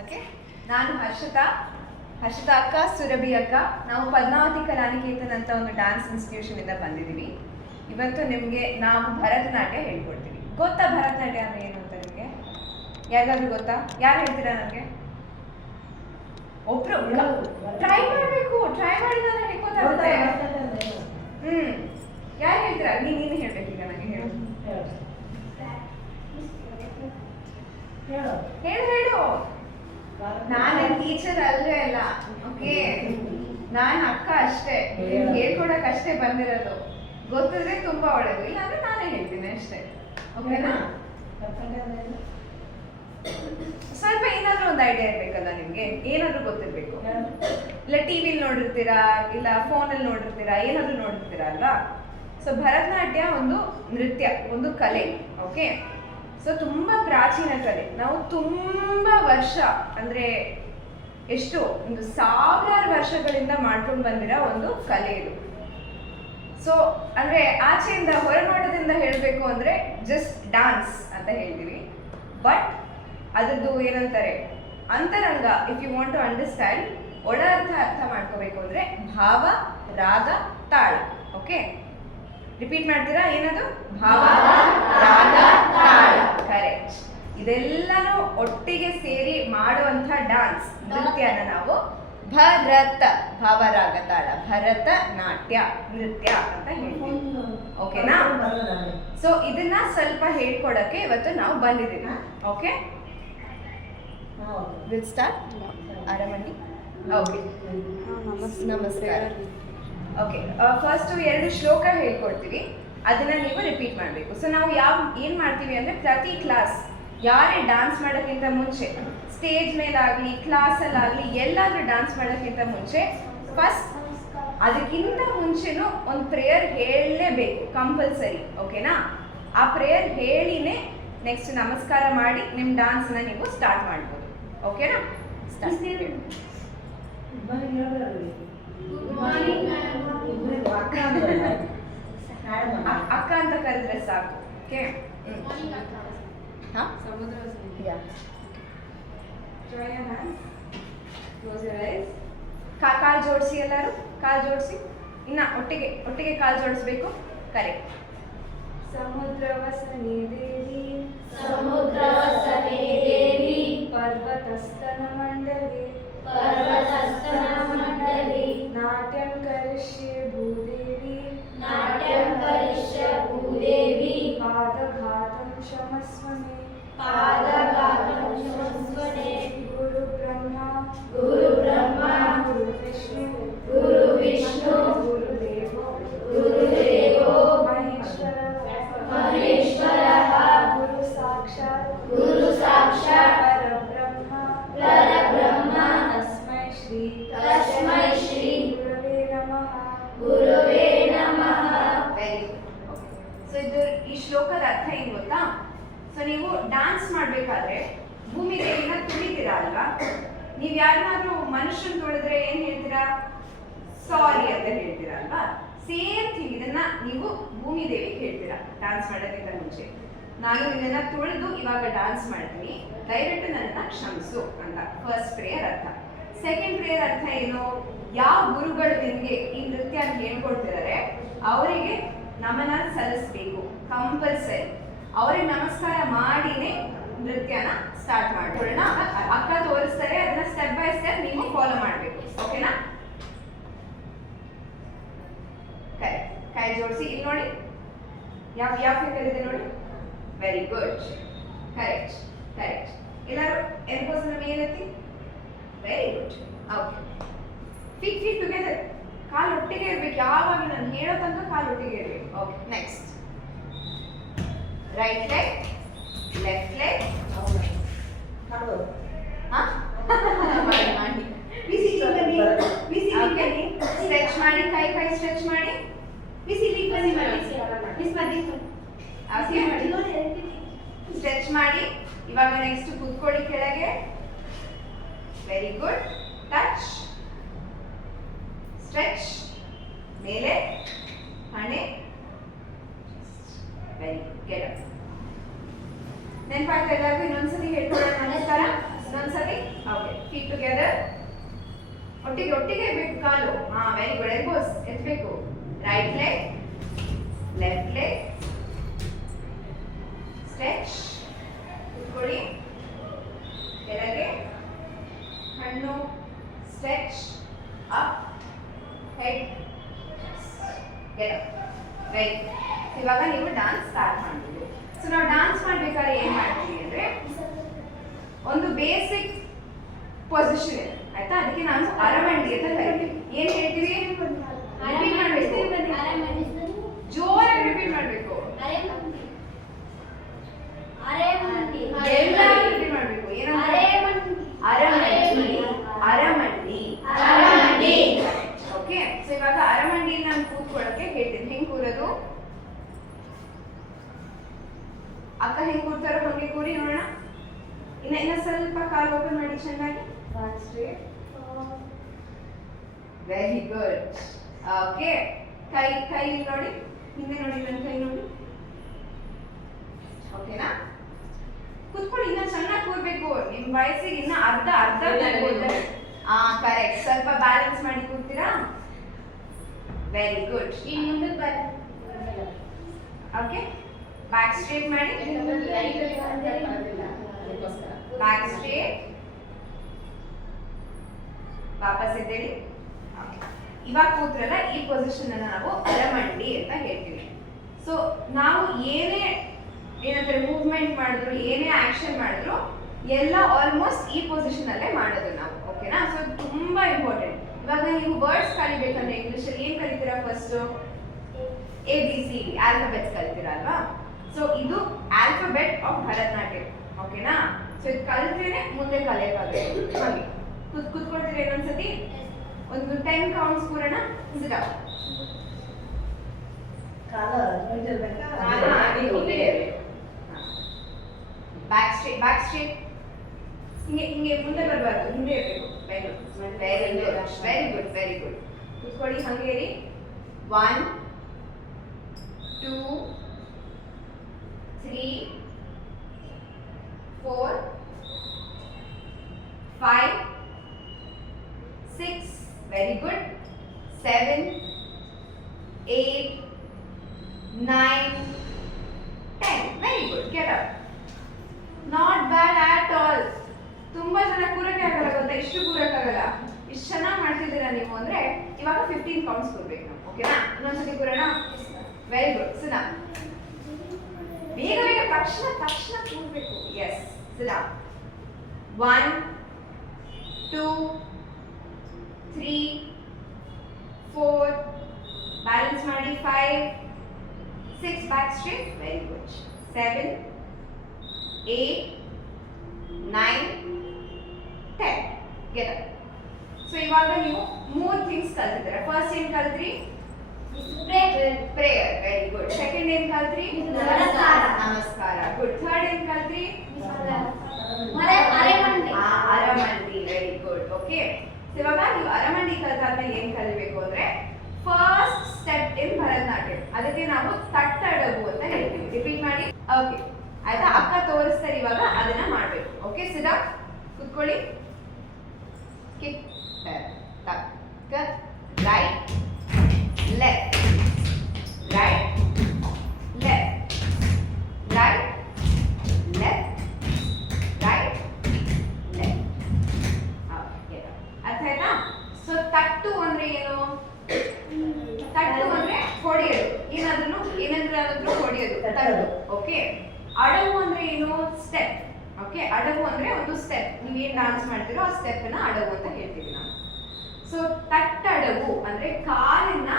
Okay, ನಾನು ಹರ್ಷಿತಾ ಅಕ್ಕ, ಸುರಭಿ ಅಕ್ಕ. ನಾವು ಪದ್ಮಾವತಿ ಕಲಾನಿಕೇತನ್ ಅಂತ ಒಂದು ಡ್ಯಾನ್ಸ್ ಇನ್ಸ್ಟಿಟ್ಯೂಷನ್ ಇಂದ ಬಂದಿದ್ದೀವಿ. ಇವತ್ತು ನಿಮಗೆ ನಾವು ಭರತನಾಟ್ಯ ಹೇಳ್ಕೊಡ್ತೀವಿ. ಗೊತ್ತಾ ಭರತನಾಟ್ಯ ಅಂದ್ರೆ ಏನು ಅಂತ ನಿಮಗೆ? ಯಾರಿಗಾದ್ರೂ ಗೊತ್ತಾ? ಯಾರು ಹೇಳ್ತೀರಾ ನನಗೆ? ಒಬ್ರು ಟ್ರೈ ಮಾಡಬೇಕು, ಟ್ರೈ ಮಾಡಿದ್ರೆ ಹೇಳ್ಕೊತಾಗುತ್ತೆ. ಯಾರು ಹೇಳ್ತೀರಾ? ನೀನು ಹೇಳ್ಬೇಕು ಈಗ. ನನಗೆ ಹೇಳು ಹೇಳು ಹೇಳು. ನಾನು ಟೀಚರ್ ಅಲ್ವೇ ಅಲ್ಲ, ಓಕೆ? ನಾನು ಅಕ್ಕ ಅಷ್ಟೇ, ಹೇಳ್ಕೊಡಕ್ ಅಷ್ಟೇ ಬಂದಿರೋದು. ಗೊತ್ತಿದ್ರೆ ತುಂಬಾ ಒಳ್ಳೇದು, ಇಲ್ಲಾಂದ್ರೆ ನಾನೇ ಹೇಳ್ತೀನಿ ಅಷ್ಟೇ, ಓಕೆನಾ? ಸ್ವಲ್ಪ ಏನಾದ್ರೂ ಒಂದು ಐಡಿಯಾ ಇರ್ಬೇಕಲ್ಲ ನಿಮ್ಗೆ, ಏನಾದ್ರೂ ಗೊತ್ತಿರ್ಬೇಕು. ಇಲ್ಲ ಟಿವಿಲಿ ನೋಡಿರ್ತೀರಾ, ಇಲ್ಲ ಫೋನಲ್ಲಿ ನೋಡಿರ್ತೀರಾ, ಏನಾದ್ರೂ ನೋಡಿರ್ತೀರಾ ಅಲ್ವಾ? ಸೊ ಭರತನಾಟ್ಯ ಒಂದು ನೃತ್ಯ, ಒಂದು ಕಲೆ, ಓಕೆ? ಸೊ ತುಂಬಾ ಪ್ರಾಚೀನ ಕಲೆ. ನಾವು ತುಂಬಾ ವರ್ಷ ಅಂದ್ರೆ ಎಷ್ಟು, ಒಂದು 1000 ವರ್ಷಗಳಿಂದ ಮಾಡ್ಕೊಂಡು ಬಂದಿರೋ ಒಂದು ಕಲೆ ಇದು. ಸೊ ಅಂದ್ರೆ ಆಚೆಯಿಂದ ಹೊರನೋಟದಿಂದ ಹೇಳ್ಬೇಕು ಅಂದ್ರೆ ಜಸ್ಟ್ ಡಾನ್ಸ್ ಅಂತ ಹೇಳ್ತೀವಿ. ಬಟ್ ಅದರದ್ದು ಏನಂತಾರೆ ಅಂತರಂಗ, if you want to understand, ಒಳ ಅರ್ಥ ಮಾಡ್ಕೋಬೇಕು ಅಂದ್ರೆ ಭಾವ, ರಾಗ, ತಾಳ. ಓಕೆ, ರಿಪೀಟ್ ಮಾಡ್ತೀರಾ? ಏನದು? ಭಾವ, ರಾಗ, ತಾಳ. ಕರೆಕ್ಟ್. ಇದೆಲ್ಲನೂ ಒಟ್ಟಿಗೆ ಸೇರಿ ಮಾಡುವಂತ ಡಾನ್ಸ್, ನೃತ್ಯನ ನಾವು ಭರತ, ಭಾವ, ರಾಗ, ತಾಳ, ಭರತ ನಾಟ್ಯ ನೃತ್ಯ ಅಂತ ಹೇಳ್ತೀವಿ. ಓಕೆನಾ? ಸೊ ಇದನ್ನ ಸ್ವಲ್ಪ ಹೇಳ್ಕೊಡಕ್ಕೆ ಇವತ್ತು ನಾವು ಬಂದಿದ್ದೀವಿ. Okay, will start. ಆರಾಮಂಡಿ? ಓಕೆ, ನಮಸ್ಕಾರ. ಓಕೆ, ಫಸ್ಟ್ 2 ಶ್ಲೋಕ ಹೇಳ್ಕೊಡ್ತೀವಿ, ಅದನ್ನ ನೀವು ರಿಪೀಟ್ ಮಾಡಬೇಕು. ಸೊ ನಾವು ಏನ್ ಮಾಡ್ತೀವಿ ಅಂದ್ರೆ, ಪ್ರತಿ ಕ್ಲಾಸ್ ಯಾರೇ ಡಾನ್ಸ್ ಮಾಡೋಕ್ಕಿಂತ ಮುಂಚೆ, ಸ್ಟೇಜ್ ಮೇಲಾಗ್ಲಿ ಕ್ಲಾಸಲ್ಲಾಗ್ಲಿ ಎಲ್ಲಾದ್ರೂ ಡಾನ್ಸ್ ಮಾಡೋಕ್ಕಿಂತ ಮುಂಚೆ ಫಸ್ಟ್ ಅದಕ್ಕಿಂತ ಮುಂಚೆನೂ ಒಂದು ಪ್ರೇಯರ್ ಹೇಳಲೇಬೇಕು, ಕಂಪಲ್ಸರಿ. ಓಕೆನಾ? ಆ ಪ್ರೇಯರ್ ಹೇಳಿನೇ ನೆಕ್ಸ್ಟ್ ನಮಸ್ಕಾರ ಮಾಡಿ ನಿಮ್ಮ ಡಾನ್ಸ್ನ ನೀವು ಸ್ಟಾರ್ಟ್ ಮಾಡ್ಬೋದು. ಓಕೆನಾ? ಅಕ್ಕ ಅಂತ ಕರೆದ್ರೆ ಸಾಕು. ಓಕೆ, ಕಾಲ್ ಜೋಡಿಸಿ, ಎಲ್ಲರೂ ಕಾಲ್ ಜೋಡಿಸಿ. ಇನ್ನ ಒಟ್ಟಿಗೆ ಕಾಲ್ ಜೋಡಿಸ್ಬೇಕು. ಕರೆಕ್ಟ್. ಸಮುದ್ರವಸನೆ ದೇವಿ, ಸಮುದ್ರವಸನೆ ದೇವಿ, ಪರ್ವತಸ್ತನ ಮಂಡಲಿ, ಪರ್ವತಸ್ತನ ಮಂಡಲಿ, ನಾಟ್ಯಂ ಕರಿಷ್ಯೆ ಭೂದೇವಿ, ನಾಟ್ಯಂ ಕರಿಷ್ಯೆ ಭೂದೇವಿ, ಪಾದಘಾತಂ ಕ್ಷಮಸ್ವ ಮೇ, ಪಾದಘಾತಂ ಕ್ಷಮಸ್ವ ಮೇ. ಗುರು ಬ್ರಹ್ಮ, ಗುರು ಬ್ರಹ್ಮ, ಗುರು ವಿಷ್ಣು, ಗುರು ವಿಷ್ಣು, ಗುರುದೇವೋ, ಗುರುದೇವೋ ಮಹೇಶ್ವರ, ಮಹೇಶ್ವರಃ, ಗುರು ಸಾಕ್ಷಾತ್, ಗುರು ಸಾಕ್ಷಾತ್, ಪರಬ್ರಹ್ಮ, ಪರಬ್ರಹ್ಮ, ತಸ್ಮೈ ಶ್ರೀ, ತಸ್ಮೈ ಶ್ರೀ, ಗುರವೇ ನಮಃ, ಗುರುವೇ ನಮಃ. Very good. ಸೊ ಈ ಶ್ಲೋಕದ ಅರ್ಥ ಏನು ಗೊತ್ತಾ? ಸೊ ನೀವು ಡಾನ್ಸ್ ಮಾಡ್ಬೇಕಾದ್ರೆ ಭೂಮಿ ದೇವಿನ ತುಳಿತೀರಾ ಅಲ್ವಾ? ನೀವು ಯಾರನ್ನಾದ್ರೂ ಮನುಷ್ಯನ್ ತುಳಿದ್ರೆ ಏನ್ ಹೇಳ್ತೀರಾ? ಸಾರಿ ಅಂತ ಹೇಳ್ತೀರಾ ಅಲ್ವಾ? ಸೇಮ್ ಥಿಂಗ್ ಇದನ್ನ ನೀವು ಭೂಮಿ ದೇವಿಗೆ ಹೇಳ್ತೀರಾ ಡಾನ್ಸ್ ಮಾಡೋಕ್ಕಿಂತ ಮುಂಚೆ. ನಾನು ನಿನ್ನ ತುಳಿದು ಇವಾಗ ಡಾನ್ಸ್ ಮಾಡ್ತೀನಿ, ದಯವಿಟ್ಟು ನನ್ನನ್ನ ಕ್ಷಮಿಸು ಅಂತ ಫಸ್ಟ್ ಪ್ರೇಯರ್ ಅರ್ಥ. ಸೆಕೆಂಡ್ ಪ್ರೇಯರ್ ಅರ್ಥ ಏನು? ಯಾವ ಗುರುಗಳು ನಿಮ್ಗೆ ಈ ನೃತ್ಯ ಹೇಳ್ಕೊಡ್ತಿದ್ದಾರೆ ಅವರಿಗೆ ನಮನ ಸಲ್ಲಿಸ್ಬೇಕು, ಕಂಪಲ್ಸರಿ. ಅವ್ರಿಗೆ ನಮಸ್ಕಾರ ಮಾಡಿನೇ ನೃತ್ಯನ ಸ್ಟಾರ್ಟ್ ಮಾಡ್ಕೊಳ್ಳೋಣ. ಅಕ್ಕ ತೋರಿಸ್ತಾರೆ, ಅದನ್ನ ಸ್ಟೆಪ್ ಬೈ ಸ್ಟೆಪ್ ನೀವು ಫಾಲೋ ಮಾಡಬೇಕು. ಓಕೆನಾ? ಕರೆಕ್ಟ್. ಕೈ ಜೋಡಿಸಿ. ಇಲ್ಲಿ ನೋಡಿ, ಯಾವ ಫಿಂಗರ್ ಇದೆ ನೋಡಿ. Very good. Correct correct. ಎಲ್ಲರೂ ಎಲ್ಬೋಸ್ನ ಮೇಲೆತ್ತಿ. Very good. Okay, feet together. ಕಾಲು ಒಟ್ಟಿಗೆ ಇರ್ಬೇಕು ಯಾವಾಗ. ನಾನು ಹೇಳೋ ತನಕ ಕಾಲು ಒಟ್ಟಿಗೆ ಇರ್ಬೇಕು. Okay, next. Right leg, left leg. ಮಾಡಿ ಸ್ಟ್ರೆಚ್ ಮಾಡಿ, ಕೈ ಸ್ಟ್ರೆಚ್ ಮಾಡಿ. ಸ್ಟ್ರೆಚ್ ಮಾಡಿ. ಇವಾಗ ನೆಕ್ಸ್ಟ್ ಕೂತ್ಕೊಳ್ಳಿ ಕೆಳಗೆ. Very good. ಟಚ್, ಸ್ಟ್ರೆಚ್, ಮೇಲೆ ಹಣೆ. Very good. Get up. ನೆನಪಾಯ್ತಾ ಎಲ್ಲರಿಗೂ? ಇನ್ನೊಂದ್ಸತಿ ಹೇಳ್ಕೊಳ್ಳೋಣ. ನಮಸ್ಕಾರ. ಇನ್ನೊಂದ್ಸತಿ ಓಕೆ ಫೀಟ್ ಟುಗೆದರ್ ಒಟ್ಟಿಗೆ ಒಟ್ಟಿಗೆ ಇರಬೇಕು ಕಾಲು ಹಾ ವೆರಿ ಗುಡ್ ಎಲ್ಬೋಸ್ ಎತ್ತಬೇಕು right leg left leg stretch ಕೂತ್ಕೊಳ್ಳಿ ಕೆಳಗೆ ಕಣ್ಣು stretch up head get up very ಇವಾಗ ನೀವು ಡಾನ್ಸ್ ಸ್ಟಾರ್ಟ್ ಮಾಡ್ಬೋದು ಸೊ ನಾವು ಡಾನ್ಸ್ ಮಾಡ್ಬೇಕಾದ್ರೆ ಏನ್ ಮಾಡ್ತೀವಿ ಅಂದ್ರೆ ಒಂದು ಬೇಸಿಕ್ ಪೊಸಿಷನ್ ಇದೆ ಆಯ್ತಾ ಅದಕ್ಕೆ ನಾನು ಅರಮಂಡಿ ಅಂತ ಕರಿತೀವಿ ಏನ್ ಹೇಳ್ತೀವಿ ರಿಪೀಟ್ ಮಾಡ್ಬೇಕು ಜೋರಾಗಿ ರಿಪೀಟ್ ಮಾಡ್ಬೇಕು ಎಲ್ಲ ರಿಪೀಟ್ ಮಾಡ್ಬೇಕು ಏನಂತ ಅರಮಂಡಿ ಅರಮಂಡಿ ಓಕೆ ಸೊ ಇವಾಗ ಅರಮಂಡಿ ನಾನು ಕೂತ್ಕೊಳ್ಳಕ್ಕೆ ಹೇಳ್ತೀನಿ ಹೆಂಗ್ ಕೂರೋದು ಅಕ್ಕ ಹೆಂಗ್ ಕೂರ್ತಾರೋ ಹಂಗೆ ಕೂರಿ ನೋಡೋಣ ಇನ್ನ ಸ್ವಲ್ಪ ಕಾಲು ಓಪನ್ ಮಾಡಿ ಚೆನ್ನಾಗಿ ವೆರಿ ಗುಡ್ ಓಕೆ ಕೈ ಕೈ ನೋಡಿ ಹಿಂದೆ ನೋಡಿ ನನ್ನ ಕೈ ನೋಡಿ ಓಕೆನಾ ಕೂತ್ಕೊಳ್ಳಿ ಇನ್ನ ಚೆನ್ನಾಗಿ ಕೂರ್ಬೇಕು ನಿಮ್ ವಯಸ್ಸಿಗೆ ಇನ್ನ ಅರ್ಧ ಕರೆಕ್ಟ್ ಸ್ವಲ್ಪ ಬ್ಯಾಲೆನ್ಸ್ ಮಾಡಿ ಕೂರ್ತೀರಾ ವೆರಿ ಗುಡ್ ಇನ್ನು ಮುಂದೆ ಓಕೆ ಬ್ಯಾಕ್ ಸ್ಟ್ರೇಟ್ ಮಾಡಿ ಬ್ಯಾಕ್ ಸ್ಟ್ರೇಟ್ ವಾಪಸ್ ಎದ್ದೇಳಿ ಇವಾಗ ಕೂತ್ರಲ್ಲ ಈ ಪೊಸಿಷನ್ ಅನ್ನ ನಾವು ಅರಮಂಡಿ ಅಂತ ಹೇಳ್ತೀವಿ ಸೊ ನಾವು ಏನಂದ್ರೆ ಮೂವ್ಮೆಂಟ್ ಮಾಡಿದ್ರು ಏನೇ ಆಕ್ಷನ್ ಮಾಡಿದ್ರು ಎಲ್ಲ ಆಲ್ಮೋಸ್ಟ್ ಈ ಪೊಸಿಷನ್ ಅಲ್ಲೇ ಮಾಡೋದು ನಾವು ಓಕೆನಾ ಸೊ ತುಂಬಾ ಇಂಪಾರ್ಟೆಂಟ್ ಇವಾಗ ನೀವು ವರ್ಡ್ಸ್ ಕಲಿಬೇಕಂದ್ರೆ ಇಂಗ್ಲಿಷ್ ಅಲ್ಲಿ ಏನ್ ಕಲಿತೀರಾ ಫಸ್ಟ್ ABCD ಆಲ್ಫಾಬೆಟ್ಸ್ ಕಲಿತೀರಾ ಅಲ್ವಾ ಸೊ ಇದು ಆಲ್ಫಾಬೆಟ್ ಆಫ್ ಭರತನಾಟ್ಯ ಓಕೆನಾ ಸೊ ಇದು ಕಲಿತ್ರೇನೆ ಮುಂದೆ ಕಲಿಯಕ್ಕಾಗುತ್ತೆ ಹಾಗೆ ಕೂತ್ಕೊಳ್ತೀರಾ ಇನ್ನೊಂದ್ಸತಿ ಒಂದು 10 ಕೌಂಟ್ಸ್ ಕೂರೋಣ ಸಿಟ್ ಅಪ್ ಬ್ಯಾಕ್ ಸ್ಟ್ರೇಟ್ ಹಿಂಗೆ ಮುಂದೆ ಬರಬಾರ್ದು ಹಿಂದೆ ಇರಬೇಕು ವೆರಿ ಗುಡ್ ಕೂತ್ಕೊಳ್ಳಿ ಹಂಗೆ ಇರಿ 1 2 3 4 5 6 very good 7 8 9 10 very good get up not bad at all ತುಂಬಾ ಜನ ಕೂರಕ್ಕೆ ಆಗಲ್ಲ ಗೊತ್ತಾ ಇಷ್ಟು ಕೂರಕ್ಕೆ ಆಗಲ್ಲ ಇಷ್ಟು ಚೆನ್ನಾಗಿ ಮಾಡ್ತಿದ್ದೀರಾ ನೀವು ಅಂದ್ರೆ ಇವಾಗ 15 ಕೌಂಟ್ಸ್ ಕೂರ್ಬೇಕು ನಾವು ಓಕೆನಾ ಇನ್ನೊಂದ್ಸತಿ ಕೂರೋಣ ವೆರಿ ಗುಡ್ ಸಿನಾ ಬೇಗ ಬೇಗ ತಕ್ಷಣ ಕೂರ್ಬೇಕು ಎಸ್ ಸಿನಾ 1 2 3 4 ಬ್ಯಾಲೆನ್ಸ್ ಮಾಡಿ 5 6 back straight very good 7 8 9 10 get up so ಇವಾಗ ನೀವು ಮೂರು ಥಿಂಗ್ಸ್ ಕಲ್ತಿದ್ದೀರಾ ಫಸ್ಟ್ ಏನ್ ಕಲ್ತ್ರಿ ಪ್ರೇಯರ್ ವೆರಿ ಗುಡ್ ಸೆಕೆಂಡ್ ಏನ್ ಕಲ್ತ್ರಿ ನಮಸ್ಕಾರ ಗುಡ್ ಥರ್ಡ್ ಏನ್ ಕಲ್ತ್ರಿ ಅರಮಂಡಿ ವೆರಿ ಗುಡ್ ಓಕೆ ಇವಾಗ ನೀವು ಅರಮಂಡಿ ಕಲ್ತಾದ್ಮೇಲೆ ಏನ್ ಕಲಿಬೇಕು ಅಂದ್ರೆ ಫಸ್ಟ್ ಸ್ಟೆಪ್ ಇನ್ ಭರತನಾಟ್ಯ ಅದಕ್ಕೆ ನಾವು ತಟ್ಟಡಗು ಅಂತ ಹೇಳ್ತೀವಿ ರಿಪೀಟ್ ಮಾಡಿ ಓಕೆ ಆಯ್ತಾ ಅಕ್ಕ ತೋರಿಸ್ತಾರೆ ಇವಾಗ ಅದನ್ನ ಮಾಡ್ಬೇಕು ಓಕೆ ಸಿದಾ ಕೂತ್ಕೊಳ್ಳಿ ಕಿಕ್ ತಕ್ಕ right left right left right left right left ಅರ್ಥ ಆಯ್ತಾ ಸೊ ತಟ್ಟು ಅಂದ್ರೆ ಏನು ತಟ್ಟು ಅಂದ್ರೆ ಹೊಡೆಯೋದು ಏನಾದ್ರೂ ಹೊಡೆಯೋದು ತಟ್ಟು ಓಕೆ ಅಡವು ಅಂದ್ರೆ ಏನು ಸ್ಟೆಪ್ ಓಕೆ ಅಡವು ಅಂದ್ರೆ ಒಂದು ಸ್ಟೆಪ್ ನೀವೇನ್ ಡಾನ್ಸ್ ಮಾಡ್ತೀರೋ ಆ ಸ್ಟೆಪ್ ನ ಅಡವು ಅಂತ ಹೇಳ್ತೀವಿ ನಾವು ಸೊ ತಟ್ಟಡವು ಅಂದ್ರೆ ಕಾಲನ್ನ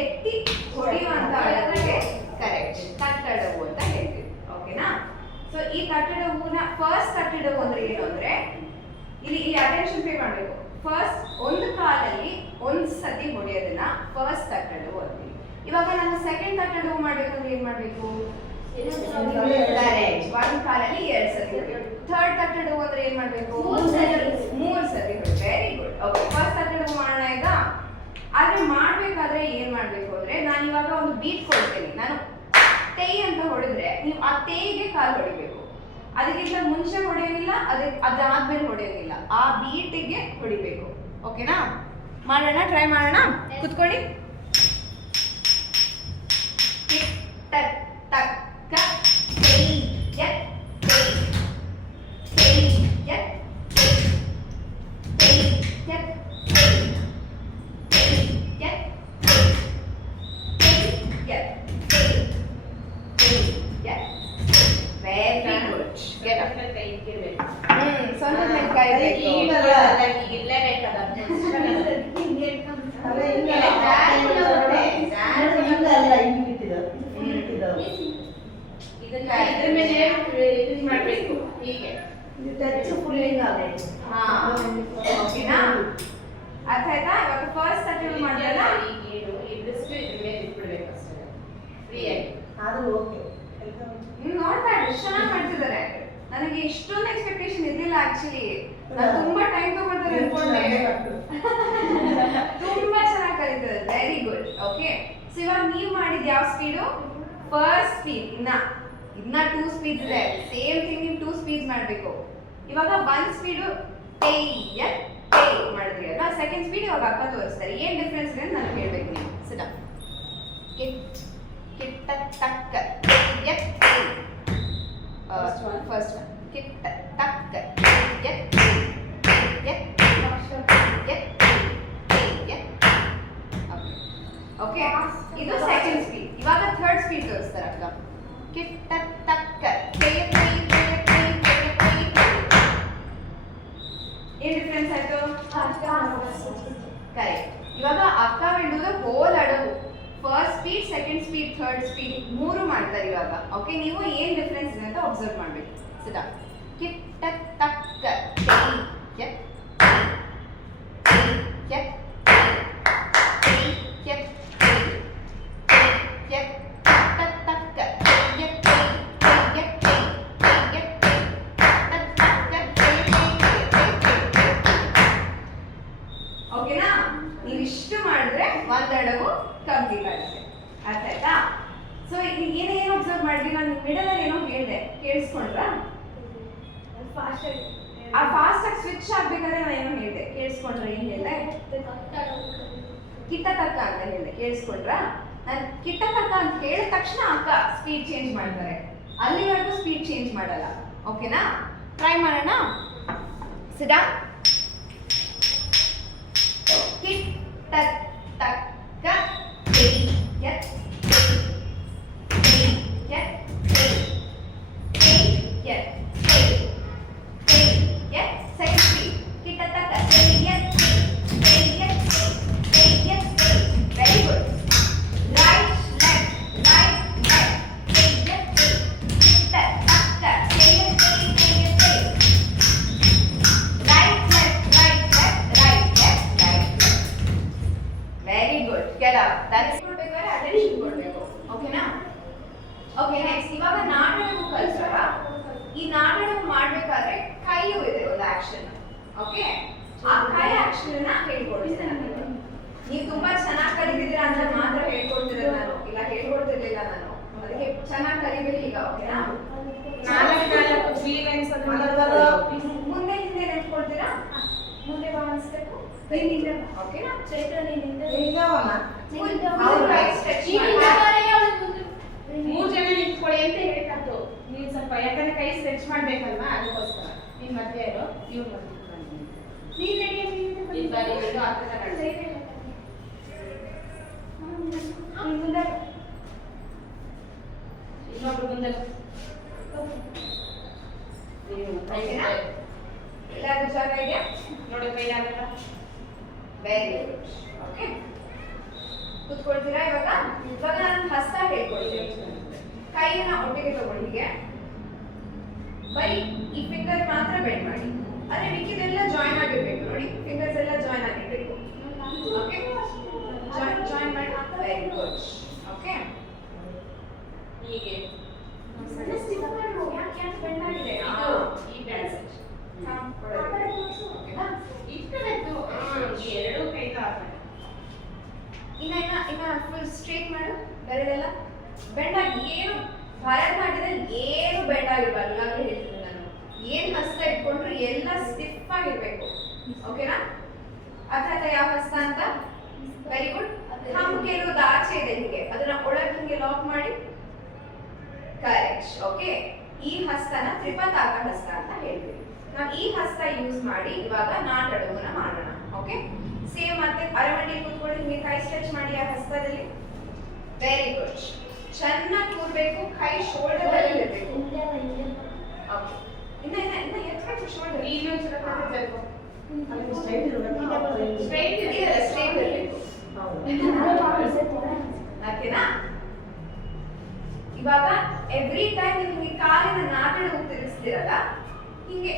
ಎತ್ತಿ ಹೊಡೆಯುವಂತ ಅಡವಿಗೆ ಕರೆಕ್ಟ್ ತಟ್ಟಡವು ಅಂತ ಹೇಳ್ತೀವಿ ಓಕೆನಾ ಸೊ ಈ ತಟ್ಟಡವುನ ಫಸ್ಟ್ ತಟ್ಟಡವು ಅಂದ್ರೆ ಏನು ಅಂದ್ರೆ ಇಲ್ಲಿ ಅಟೆನ್ಷನ್ ಪೇ ಮಾಡ್ಬೇಕು ಫಸ್ಟ್ ಒಂದು ಕಾಲಲ್ಲಿ ಒಂದ್ ಸತಿ ಹೊಡೆಯೋದನ್ನ ಫಸ್ಟ್ ತಟ್ಟಡವು ಅಂತೀವಿ ಇವಾಗ ನಾವು ಸೆಕೆಂಡ್ ತಟ್ಟಡವು ಮಾಡ್ಬೇಕಂದ್ರೆ ಏನ್ ಮಾಡ್ಬೇಕು ಒಂದ್ ಕಾಲಲ್ಲಿ 2 ಸತಿ ಹೊಡೆಯೋದು ಥರ್ಡ್ ತಟ್ಟಡವು ಅಂದ್ರೆ ಏನ್ ಮಾಡ್ಬೇಕು 3 ಸತಿ ವೆರಿ ಗುಡ್ ಓಕೆ ಫಸ್ಟ್ ತಟ್ಟಡವು ಮಾಡೋಣ ಈಗ ಆದ್ರೆ ಮಾಡ್ಬೇಕಾದ್ರೆ ಏನ್ ಮಾಡ್ಬೇಕು ಅಂದ್ರೆ ನಾನು ಇವಾಗ ಒಂದು ಬೀಟ್ ಕೊಡ್ತೇನೆ ನಾನು ತೇ ಅಂತ ಹೊಡೆದ್ರೆ ನೀವು ಆ ತೇಗೆ ಕಾಲು ಹೊಡಿಬೇಕು ಅದಕ್ಕಿಂತ ಮುಂಚೆ ಹೊಡೆಯೋಂಗಿಲ್ಲ, ಅದಾದ್ಮೇಲೆ ಹೊಡೆಯೋಂಗಿಲ್ಲ. ಆ ಬೀಟಿಗೆ ಹೊಡಿಬೇಕು. ಓಕೆನಾ? ಮಾಡೋಣ, ಟ್ರೈ ಮಾಡೋಣ. ಕುತ್ಕೊಳ್ಳಿ. ಟಿಕ್ ಟಕ್ ಟಕ್ ಕ ಕೈ ಎತ್ ಕೈ ಕೈ ಎತ್ ಕೈ ಎತ್ ಕೈ ಕೈ ಎತ್ ಕೈ ಎತ್ ಕೈ ಕೈ ಎತ್. Very good. Get up. ಸ್ವಲ್ಪ ಕೈ ಬೇಕು. ಮಾಡ್ಬೇಕು ಹೀಗೆ. ಓಕೆನಾ? ಅರ್ಥ ಆಯ್ತಾ? ಇವಾಗ ಫಸ್ಟ್ ಅಟೆಂಪ್ಟ್ ಮಾಡಿದ್ರಲ್ಲ, ಇದಿಷ್ಟು ಇದ್ರ ಮೇಲೆ ಇಟ್ಬಿಡ್ಬೇಕು ಅಷ್ಟೇ. ನೋಡ್ತಾ ಇದ್ರು ಚೆನ್ನಾಗಿ ಮಾಡ್ತಿದ್ದಾರೆ. ನನಗೆ ಇಷ್ಟೊಂದು ಎಕ್ಸ್ಪೆಕ್ಟೇಷನ್ ಇರ್ಲಿಲ್ಲ ಆಕ್ಚುಲಿ. ನಾನು ತುಂಬಾ ಟೈಮ್ ತಗೊಳ್ತಾರೆ ಅನ್ಕೊಂಡೆ. ತುಂಬಾ ಚೆನ್ನಾಗಿ ಕಲಿತಿದ್ದಾರೆ. Very good. ಓಕೆ, ಸೊ ಇವಾಗ ನೀವು ಮಾಡಿದ ಯಾವ ಸ್ಪೀಡು? First speed. ಇನ್ನ 2 ಸ್ಪೀಡ್ಸ್ ಇದೆ. ಸೇಮ್ ಥಿಂಗ್ ನೀವು 2 ಸ್ಪೀಡ್ಸ್ ಮಾಡಬೇಕು. ಇವಾಗ 1 ಸ್ಪೀಡು ಟೈ ಎತ್ ಟೈ ಮಾಡಿದ್ರಿ ಅಲ್ವಾ? ಸೆಕೆಂಡ್ ಸ್ಪೀಡ್ ಇವಾಗ ಅಕ್ಕ ತೋರಿಸ್ತಾರೆ. ಏನ್ ಡಿಫ್ರೆನ್ಸ್ ಇದೆ ಅಂತ ನನಗೆ ಹೇಳ್ಬೇಕು ನೀವು. ಸಿದ್ಧ. ಕಿಟ್ ಕಿಟ್ ಟಕ್ ಟಕ್ ಎತ್ ಟೈ. ಫಸ್ಟ್ ಒನ್ ಕಿಟ್ ಟಕ್ ಎತ್ ಎತ್ ಓಕೆ, ಇದು ಸೆಕೆಂಡ್ ಸ್ಪೀಡ್. ಇವಾಗ ಥರ್ಡ್ ಸ್ಪೀಡ್ ತೋರಿಸ್ತಾರೆ ಅಕ್ಕ. ಕಿಟ್ ಟಕ್ ಟಕ್ ಏನ್ ಡಿಫ್ರೆನ್ಸ್ ಆಯ್ತು? ಕರೆಕ್ಟ್. ಇವಾಗ ಅಕ್ಕ ಹಿಡಿದು ಹೋಲ್ ಅಡವು first speed, second speed, third speed ಮೂರು ಮಾಡ್ತಾರೆ ಇವಾಗ. ಓಕೆ, ನೀವು ಏನ್ ಡಿಫ್ರೆನ್ಸ್ ಇದೆ ಅಂತ ಅಬ್ಸರ್ವ್ ಮಾಡ್ಬೇಕು. ಸಿದ್ಧ. ಕಿಟ್ ಟಕ್ ಟಕ್ ಎತ್ ಎತ್ ಓಕೆನಾ? ನೀವಿಷ್ಟು ಮಾಡಿದ್ರೆ ಒಂದೆರಡು ಕಂಪ್ಲೀಟ್ ಆಗುತ್ತೆ. ಅರ್ಥ ಆಯ್ತಾ? ಸೊ ಈಗ ಏನೇನು ಅಬ್ಸರ್ವ್ ಮಾಡಿದ್ವಿ? ನಾನು ಮಿಡಲ್ ಅಲ್ಲಿ ಏನೋ ಹೇಳಿದೆ, ಕೇಳಿಸ್ಕೊಂಡ್ರಾ? ಆ ಫಾಸ್ಟ್ ಆಗಿ ಸ್ವಿಚ್ ಆಗ್ಬೇಕಾದ್ರೆ ನಾನು ಏನೋ ಹೇಳಿದೆ, ಕೇಳಿಸ್ಕೊಂಡ್ರ? ಏನ್ ಹೇಳಿದೆ? ಕಿಟ್ಟ ತಕ್ಕ ಅಂತ ಹೇಳಿದೆ, ಕೇಳಿಸ್ಕೊಂಡ್ರಾ? ನಾನು ಕಿಟ್ಟ ತಕ್ಕ ಅಂತ ಹೇಳಿದ ತಕ್ಷಣ ಅಕ್ಕ ಸ್ಪೀಡ್ ಚೇಂಜ್ ಮಾಡ್ತಾರೆ. ಅಲ್ಲಿವರೆಗೂ ಸ್ಪೀಡ್ ಚೇಂಜ್ ಮಾಡಲ್ಲ. ಓಕೆನಾ? ಟ್ರೈ ಮಾಡೋಣ. ಸಿದ್ಧಾ? ಕಿಟ್ ಟಕ್ ಟಕ್ ಕ ಕೈ ಎತ್ ಕೈ ಎತ್ ಕೈ ಎತ್ ಕೈ ಕೈ ಎತ್. ಸೆಕೆಂಡ್ ಸ್ಪೀಡ್ ಕಿಟ್ ಟಕ್ ಕೈ ಎತ್ ಕೈ ಎತ್ ಕೈ ಎತ್. Very good. Right left right left ಕೈ ಎತ್ ಕಿಟ್ ಟಕ್ ಕೈ ಎತ್ ಕೈ ಎತ್ ಕೈ. Right left right left right left right left. Very good. Get up. That's ಕೊಡಬೇಕಾದ್ರೆ ಅಟೆನ್ಷನ್ ಕೊಡಬೇಕು. ಓಕೆನಾ? ಓಕೆ, ನೆಕ್ಸ್ಟ್ ಇವಾಗ ನಾಟಕ ಕಲ್ಸರ. ಈ ನಾಟಕ ಮಾಡಬೇಕಾದ್ರೆ ಕೈಯೂ ಇದೆ ಒಂದು ಆಕ್ಷನ್. ಓಕೆ, ಆ ಕೈ ಆಕ್ಷನ್ ಅನ್ನ ಹೇಳ್ಕೊಡ್ತೀನಿ ನಾನು. ನೀವು ತುಂಬಾ ಚೆನ್ನಾಗಿ ಕಲಿತಿದ್ದೀರಾ ಅಂತ ಮಾತ್ರ ಹೇಳ್ಕೊಡ್ತಿರೋದು ನಾನು, ಇಲ್ಲ ಹೇಳ್ಕೊಡ್ತಿರ್ಲಿಲ್ಲ ನಾನು. ಅದಕ್ಕೆ ಚೆನ್ನಾಗಿ ಕಲಿಬೇಕು ಈಗ. ಓಕೆನಾ? ಮುಂದೆ ಹಿಂದೆ ನೆನ್ಸ್ಕೊಳ್ತೀರಾ? ಮುಂದೆ ಅನಿಸ್ಬೇಕು. ಓಕೆನಾ? ಚೈತ್ರ ನೀನಿಂದ 3 ಜನ ನಿಂತ್ಕೊಳ್ಳಿ ಅಂತ ಹೇಳ್ಕತ್ತು. ನೀನ್ ಸ್ವಲ್ಪ ಯಾಕಂದ್ರೆ ಕೈ ಸ್ಟ್ರೆಚ್ ಮಾಡ್ಬೇಕಲ್ವಾ, ಅದಕ್ಕೋಸ್ಕರ ನೀನ್ ಮಧ್ಯೆ ಇರೋ, ಇವ್ರು ಮಧ್ಯೆ ನೀನ್ ರೆಡಿ. ಇನ್ನೊಬ್ರು ಮುಂದೆ ಎಲ್ಲರೂ ಜಾಗ ಇದೆಯಾ? ನೋಡಿ ಕೈ ಆಗಲ್ಲ. Very good. ಓಕೆ, ಕುತ್ಕೊಳ್ತೀರಾ? ಇವಾಗ ನಾನು ಹಸ್ತ ಹೇಳ್ಕೊಳ್ತೀನಿ. ಕೈಯನ್ನ ಒಟ್ಟಿಗೆ ತಗೊಂಡು ಹೀಗೆ ಬರೀ ಈ ಫಿಂಗರ್ ಮಾತ್ರ ಬೆಂಡ್ ಮಾಡಿ. ಅದೇ ಮಿಕ್ಕಿದೆಲ್ಲ ಜಾಯಿನ್ ಆಗಿರ್ಬೇಕು. ನೋಡಿ, ಫಿಂಗರ್ಸ್ ಎಲ್ಲ ಜಾಯಿನ್ ಆಗಿರ್ಬೇಕು. ಓಕೆ, ಜಾಯಿನ್ ಮಾಡಿ. Very good. ಓಕೆ, ಹೀಗೆ ಯಾಕೆ ಬೆಂಡ್ ಆಗಿದೆ? ಈ ಬ್ಯಾಲೆನ್ಸ್ ಓಕೆನಾ? ಇಟ್ಕೊಬೇಕು. ಎರಡು ಕೈ ಹಾಕ್ಬೇಕು. ಇನ್ನ ಫುಲ್ ಸ್ಟ್ರೇಟ್ ಮಾಡು. ಬೆರಳೆಲ್ಲ ಬೆಂಡ್ ಆಗಿ. ಏನು ಭರತನಾಟ್ಯದಲ್ಲಿ ಏನು ಬೆಂಡ್ ಆಗಿರ್ಬಾರ್ದು. ಈಗಾಗಲೇ ಹೇಳ್ತೀನಿ ನಾನು. ಏನ್ ಹಸ್ತ ಇಟ್ಕೊಂಡ್ರು ಎಲ್ಲ ಸ್ಟಿಫ್ ಆಗಿರ್ಬೇಕು. ಓಕೆನಾ? ಅರ್ಥ ಆಯ್ತಾ ಯಾವ ಹಸ್ತ ಅಂತ? Very good. ಹಂಗೆ ಇರೋದು ಆಚೆ ಇದೆ ಹೀಗೆ, ಅದನ್ನ ಒಳಗೆ ಹಿಂಗೆ ಲಾಕ್ ಮಾಡಿ. ಕರೆಕ್ಟ್. ಓಕೆ, ಈ ಹಸ್ತನ ತ್ರಿಪತಾಕ ಹಸ್ತ ಅಂತ ಹೇಳ್ತೀವಿ. ನಾವು ಈ ಹಸ್ತ ಯೂಸ್ ಮಾಡಿ ಇವಾಗ ನಾಟಡುವನ ಮಾಡೋಣ. ಓಕೆ, ಸೇಮ್ ಮತ್ತೆ ಅರಮನೆ ಕೂತ್ಕೊಂಡು ಹಿಂಗೆ ಕೈ ಸ್ಟ್ರೆಚ್ ಮಾಡಿ ಆ ಹಸ್ತದಲ್ಲಿ. Very good. ಚೆನ್ನಾಗಿ ಕೂರ್ಬೇಕು, ಕೈ ಶೋಲ್ಡರ್ ಅಲ್ಲಿ ಇರಬೇಕು. ಓಕೆ, ಇನ್ನ ಇನ್ನ ಇನ್ನ ಎತ್ತಬೇಕು ಶೋಲ್ಡರ್. ಇನ್ನೊಂದ್ಸಲ ಕರೆಕ್ಟ್ ಸ್ಟ್ರೈಟ್ ಇರಬೇಕು. ಸ್ಟ್ರೈಟ್ ಇರಬೇಕು. ಓಕೆನಾ? ಇವಾಗ ಎವ್ರಿ ಟೈಮ್ ನೀವು ಹಿಂಗೆ ಕಾಲಿನ ನಾಟಡು ತಿರುಗಿಸ್ತಿರಲ್ಲ, ಹಿಂಗೆ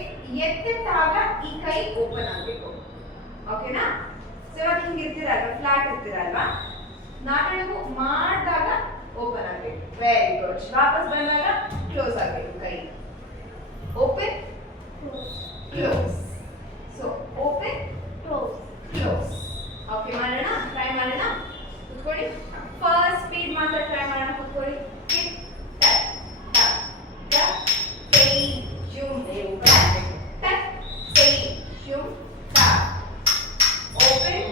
ಎತ್ತಿಟ್ಟಾಗ ಈ ಕೈ ಓಪನ್ ಆಗಬೇಕು. ಓಕೆನಾ? ಸೊ ಇವಾಗ ಹಿಂಗೆ ಇರ್ತೀರಲ್ವಾ, ಫ್ಲಾಟ್ ಇರ್ತೀರಲ್ವಾ, ನಾಟಡು ಮಾಡಿದಾಗ ಓಪನ್ ಆಗಬೇಕು. Very good. ವಾಪಸ್ ಬಂದಾಗ ಕ್ಲೋಸ್ ಆಗಬೇಕು ಕೈ. Open close. So open close. Okay, ಮಾಡೋಣ, ಟ್ರೈ ಮಾಡೋಣ. ಕೂತ್ಕೊಳ್ಳಿ. ಫಸ್ಟ್ ಸ್ಪೀಡ್ ಮಾತ್ರ ಟ್ರೈ ಮಾಡೋಣ. ಕೂತ್ಕೊಳ್ಳಿ. ಟಿಕ್ ಟಕ್ ಟಕ್ ಟಕ್ ಕೈ ಜೂಮ್ ಟಕ್ ಕೈ ಜೂಮ್ ಟಕ್. ಓಪನ್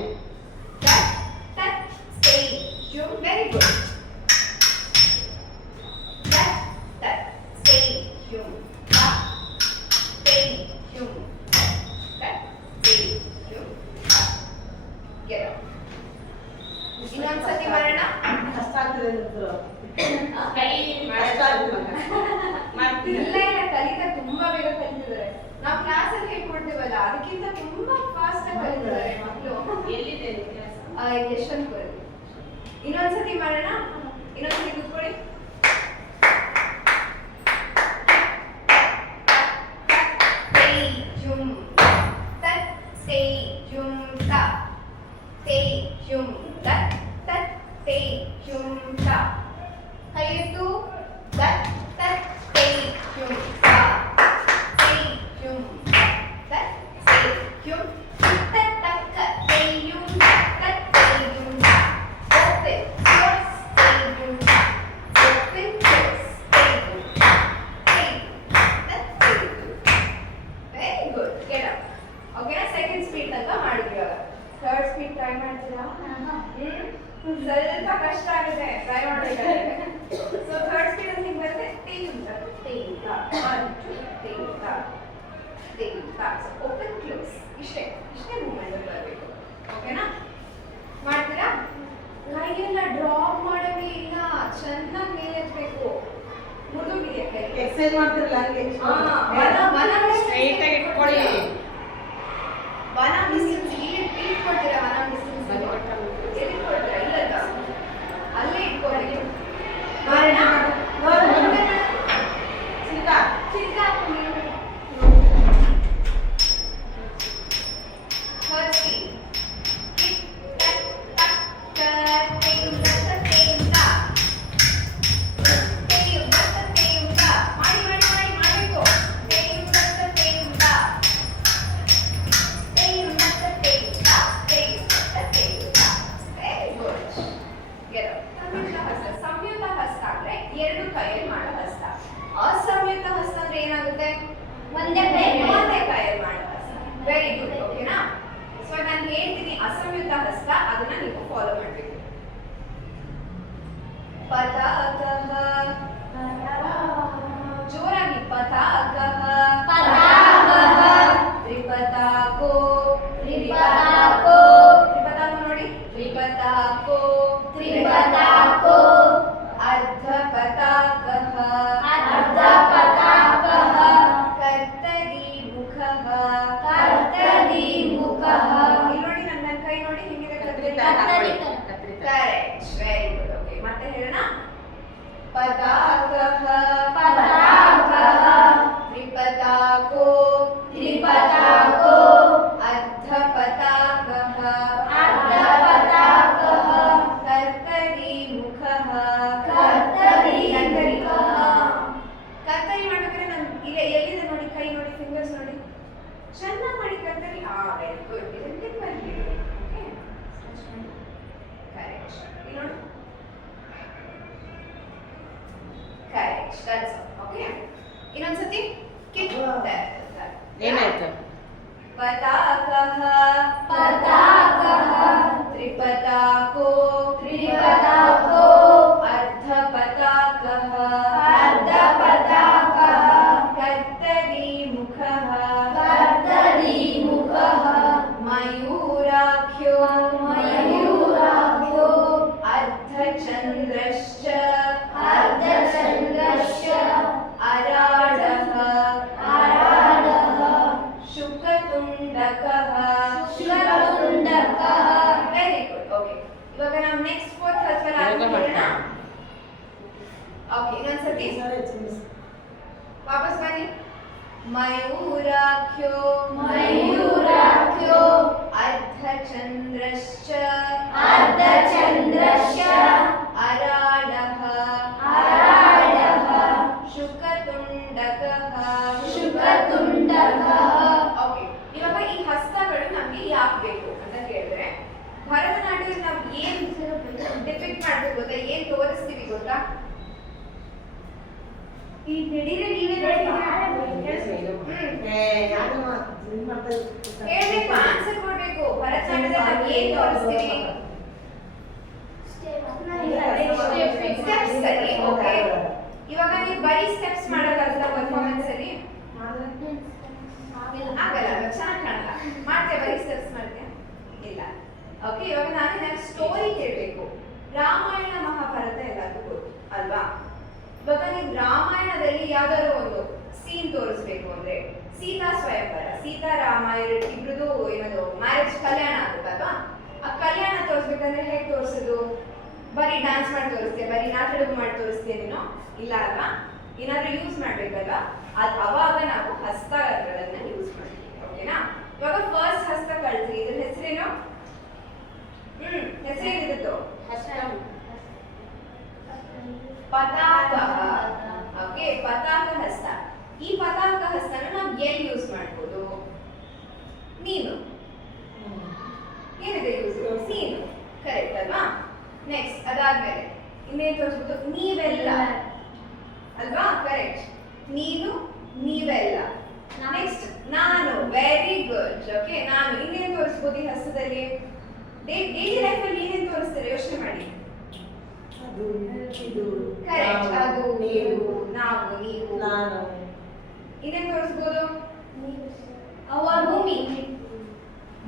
ಟಕ್ ಟಕ್ ಕೈ ಜೂಮ್. Very good. ಟಕ್ ಟಕ್ ಕೈ ಜೂಮ್ ಟಕ್ ಕೈ ಜೂಮ್ ಟಕ್ ಕೈ ಜೂಮ್ ಟಕ್. Get out. ಇನ್ನೊಂದ್ಸತಿ ಮಾಡೋಣ. ಕಷ್ಟ ಆಗ್ತದೆ ಕೈ ಇಲ್ಲ ಇಲ್ಲ, ಕಲಿತಾ ತುಂಬಾ ಬೇಗ ಕಲಿತಿದ್ದಾರೆ. ನಾವು ಕ್ಲಾಸ್ ಅಲ್ಲಿ ಹೇಳ್ಕೊಡ್ತೀವಲ್ಲ, ಅದಕ್ಕಿಂತ ತುಂಬಾ ಫಾಸ್ಟ್ ಆಗಿ ಕಲಿತಿದ್ದಾರೆ ಮಕ್ಕಳು. ಎಲ್ಲಿದೆ ಯಶವಂತಪುರ. ಇನ್ನೊಂದ್ಸತಿ ಮಾಡೋಣ. ಇನ್ನೊಂದ್ಸತಿ ಕೂತ್ಕೊಳ್ಳಿ. ಕೈ ಜುಮ್ ತತ್ ಕೈ ಜುಮ್ ತ ಕೈ ಜುಮ್ ತತ್ ತತ್ ಕೈ ಜುಮ್ ತ. ಕೈ ಎತ್ತು. ತತ್ ತತ್ ಕೈ ಜುಮ್ ತ ಕೈ ಜುಮ್ ತತ್ ಕೈ ಜುಮ್ ತತ್ ತಕ್ಕ ಕೈ ಜುಮ್ ತತ್ ಕೈ ಜುಮ್ ತ. ಓಪನ್ ಕ್ಲೋಸ್ ಕೈ ಜುಮ್ ತ. ಓಪನ್ ಕ್ಲೋಸ್ ಕೈ ಜುಮ್ ತ. ಕೈ ತತ್ ಕೈ ಜುಮ್. Very good. Get up. ಓಕೆನಾ? ಸೆಕೆಂಡ್ ಸ್ಪೀಡ್ ತನಕ ಮಾಡಿದ್ವಿ. ಇವಾಗ ಥರ್ಡ್ ಸ್ಪೀಡ್ ಟ್ರೈ ಮಾಡ್ತೀರಾ? ಸ್ವಲ್ಪ ಕಷ್ಟ ಆಗುತ್ತೆ ಟ್ರೈ ಮಾಡಬೇಕಾದ್ರೆ. ಸೊ ಥರ್ಡ್ ಸ್ಪೀಡ್ ಅಲ್ಲಿ ಹಿಂಗೆ ಬರುತ್ತೆ. ತೇಂತ ತೇಂತ ಅಂಟು ತೇಂತ ತೇಂತ. So open close. ಇಷ್ಟೇ ಮೂವ್ಮೆಂಟ್ ಬರಬೇಕು. ಓಕೆನಾ? ಮಾಡ್ತೀರಾ? ಕೈಯೆಲ್ಲ ಡ್ರಾಪ್ ಮಾಡವೇ ಇಲ್ಲ, ಚೆನ್ನಾಗಿ ಮೇಲೆ ಎತ್ತಬೇಕು. ಮುರಿದು ಬಿಡಿ ಕೈ. ಎಕ್ಸರ್ಸೈಸ್ ಮಾಡ್ತಿರಲ್ಲ ಹಂಗೆ. ಸ್ಟ್ರೈಟ್ ಆಗಿ ಇಟ್ಕೊಳ್ಳಿ. ವನ ಡಿಸ್ಟೆನ್ಸ್ ಇಲ್ಲಿ ಇಟ್ಕೊಳ್ತೀರಾ? ವನ ಡಿಸ್ಟೆನ್ಸ್ ಎಲ್ಲಿ ಇಟ್ಕೊಳ್ತೀರಾ? ಇಲ್ಲದ ಅಲ್ಲೇ ಇಟ್ಕೊಳ್ಳಿ. ಮಾಡೋಣ. ಚಿಕ್ಕ ಥರ್ಡ್ ಸ್ಪೀಡ್. ಟಿಕ್ ಟಕ್ ಟಕ್ ಟಕ್ ತೇಂತ ತೇಂತ ತೇಂತ ತೇಂತ. ಮಾಡಿ ಮಾಡಿ ಮಾಡಿ ಮಾಡಬೇಕು. ತೇಂತ ತೇಂತ ತೇಂತ ತೇಂತ ತೇಂತ ತೇಂತ. Very good. Get out. ಸಂಯುಕ್ತ ಹಸ್ತ. ಸಂಯುಕ್ತ ಹಸ್ತ ಅಂದ್ರೆ ಎರಡು ಕೈಯಲ್ಲಿ ಮಾಡೋ ಹಸ್ತ. ಅಸಂಯುಕ್ತ ಹಸ್ತ ಅಂದ್ರೆ ಏನಾಗುತ್ತೆ? ಒಂದೇ ಕೈಯಲ್ಲಿ ಮಾಡೋ ಹಸ್ತ. Very good. ಓಕೆನಾ? ಸೊ ನಾನು ಹೇಳ್ತೀನಿ ಅಸಂಯುಕ್ತ ಹಸ್ತ, ಅದನ್ನ ನೀವು ಫಾಲೋ ಮಾಡಬೇಕು. ಪತಾಕಃ. ಜೋರಾಗಿ. ಪತಾಕಃ. ತ್ರಿಪತಾಕೋ. ತ್ರಿಪತಾಕೋ ನೋಡಿ. ತ್ರಿಪತಾಕೋ. ಅರ್ಧ ಪತಾಕಃ. ಕರ್ತರಿ ಮುಖಃ. ಇಲ್ಲಿ ನೋಡಿ, ನನ್ನ ಕೈ ನೋಡಿ ಹಿಂಗಿದೆ. ಕರ್ತರಿ. ಕರೆಕ್ಟ್. Very good. ಓಕೆ, ಮತ್ತೆ ಹೇಳೋಣ. ಪತಾಕಃ. ತ್ರಿಪತಾಕೋ. ಅರ್ಧ ಪತಾಕಃ. ಕರ್ತರಿ ಮುಖಃ. ಕರ್ತರಿ ಮಾಡ್ಬೇಕಾದ್ರೆ ನಾನು ಇಲ್ಲಿ ಎಲ್ಲಿದೆ ನೋಡಿ, ಕೈ ನೋಡಿ, ಫಿಂಗರ್ಸ್ ನೋಡಿ, ಚೆನ್ನಾಗಿ ಮಾಡಿ ಕರ್ತರಿ. Very good. ಇದಕ್ಕೆ ಬರ್ತೀವಿ. Okay, correct. ಇಲ್ಲಿ ನೋಡಿ. ಕರೆಕ್ಟ್. That's all. ಓಕೆ, ಇನ್ನೊಂದ್ಸತಿ ಕಿಕ್. त्रिपताको त्रिपताको अर्धपताकः अर्धपताकः कर्तरीमुखः कर्तरीमुखः मयूराख्यो मयूराख्यो अर्धचन्द्रश्च अर्धचन्द्रश्च अराडः अराडः शुकतुण्डकः शुकतुण्डकः ವೆರಿ ಗುಡ್ ಓಕೆ ಇವಾಗ ನಾವು ನೆಕ್ಸ್ಟ್ ಫೋರ್ತ್ ಹಸ್ತ ಓಕೆ ಇನ್ನೊಂದ್ಸತಿ ವಾಪಸ್ ಬನ್ನಿ ಮಯೂರಾಖ್ಯೋ ಮಯೂರಾಖ್ಯೋ अर्धचन्द्रश्च अर्धचन्द्रश्च अराडः अराडः शुकतुण्डकः शुकतुण्डकः ಓಕೆ ಇವಾಗ ಈ ಹಸ್ತಗಳು ನಮಗೆ ಯಾಕೆ ಬೇಕು ಅಂತ ಕೇಳಿದ್ರೆ ಭರತನಾಟ್ಯದಲ್ಲಿ ನಾವು ಏನ್ ಡಿಪಿಕ್ಟ್ ಮಾಡ್ತೀವಿ ಗೊತ್ತಾ, ಏನ್ ತೋರಿಸ್ತೀವಿ ಗೊತ್ತಾ? ಈ ನಡೀರೆ ನೀವೇ ಹೇಳ್ಬೇಕು, ಆನ್ಸರ್ ಕೊಡ್ಬೇಕು. ಭರತನಾಟ್ಯದಲ್ಲಿ ನಾವು ಏನ್ ತೋರಿಸ್ತೀವಿ? ಸ್ಟೆಪ್ಸ್ ಸರಿ. ಓಕೆ, ಇವಾಗ ನೀವು ಬರೀ ಸ್ಟೆಪ್ಸ್ ಮಾಡೋದಲ್ಲ ಪರ್ಫಾರ್ಮೆನ್ಸ್ ಅಲ್ಲಿ ಆಗಲ್ಲ, ಚೆನ್ನಾಗಿ ಕಾಣಲ್ಲ. ಮಾಡ್ತೀಯ ಬರೀ ಸ್ಟೆಪ್ಸ್ ಮಾಡ್ತೀಯ? ಇಲ್ಲ. ಓಕೆ, ಇವಾಗ ನಾನು ಸ್ಟೋರಿ ಕೇಳಬೇಕು. ರಾಮಾಯಣ ಮಹಾಭಾರತ ಎಲ್ಲರಿಗೂ ಗೊತ್ತು ಅಲ್ವಾ? ಇವಾಗ ನೀವು ರಾಮಾಯಣದಲ್ಲಿ ಯಾವ್ದಾದ್ರು ಒಂದು ಸೀನ್ ತೋರಿಸ್ಬೇಕು ಅಂದ್ರೆ ಸೀತಾ ಸ್ವಯಂವರ, ಸೀತಾರಾಮ ಇಬ್ರದು ಏನದು ಮ್ಯಾರೇಜ್ ಕಲ್ಯಾಣ ಆಗುತ್ತಲ್ವಾ? ಆ ಕಲ್ಯಾಣ ತೋರಿಸ್ಬೇಕಂದ್ರೆ ಹೇಗೆ ತೋರಿಸೋದು? ಬರೀ ಡ್ಯಾನ್ಸ್ ಮಾಡಿ ತೋರಿಸ್ತೀಯ, ಬರೀ ನಾಟಕ ಮಾಡಿ ತೋರಿಸ್ತೀಯ ನೀನು? ಇಲ್ಲ ಅಲ್ವಾ? ಏನಾದ್ರೂ ಯೂಸ್ ಮಾಡ್ಬೇಕಲ್ವಾ? ಅವಾಗ ನಾವು ಹಸ್ತಗಳನ್ನ ಯೂಸ್ ಮಾಡ್ತೀವಿ. ಓಕೆನಾ? ಇವಾಗ ಫಸ್ಟ್ ಹಸ್ತ ಕಳ್ತೀವಿ. ಇದ್ರ ಹೆಸರೇನು? ಹೆಸರೇನಿರುತ್ತೋ? ಪತಾಕ. ಓಕೆ, ಪತಾಕ ಹಸ್ತ. ಈ ಪತಾಕ ಹಸ್ತನ ನಾವು ಎಲ್ಲಿ ಯೂಸ್ ಮಾಡ್ಬೋದು? ನೀನು ಏನಿದೆ ಯೂಸ್? ನೀನು ಕರೆಕ್ಟ್ ಅಲ್ವಾ? ನೆಕ್ಸ್ಟ್ ಅದಾದ್ಮೇಲೆ ಇನ್ನೇನು ತೋರಿಸ್ಬೋದು? ನೀವೆಲ್ಲ ಅಲ್ವಾ? ಕರೆಕ್ಟ್. ನೀನು, ನೀವೆಲ್ಲ. ನೆಕ್ಸ್ಟ್ ನಾನು. Very good. ಓಕೆ, ನಾನು. ಇನ್ನೇನು ತೋರಿಸ್ಬೋದು ಈ ಹಸ್ತದಲ್ಲಿ? ಡೈಲಿ ಲೈಫ್ ಅಲ್ಲಿ ಏನೇನು ತೋರಿಸ್ತಾರೆ ಯೋಚನೆ ಮಾಡಿ. ಕರೆಕ್ಟ್. ಅದು, ನೀವು, ನಾವು, ನೀವು, ನಾನು. ಇನ್ನೇನು ತೋರಿಸ್ಬೋದು? ಭೂಮಿ,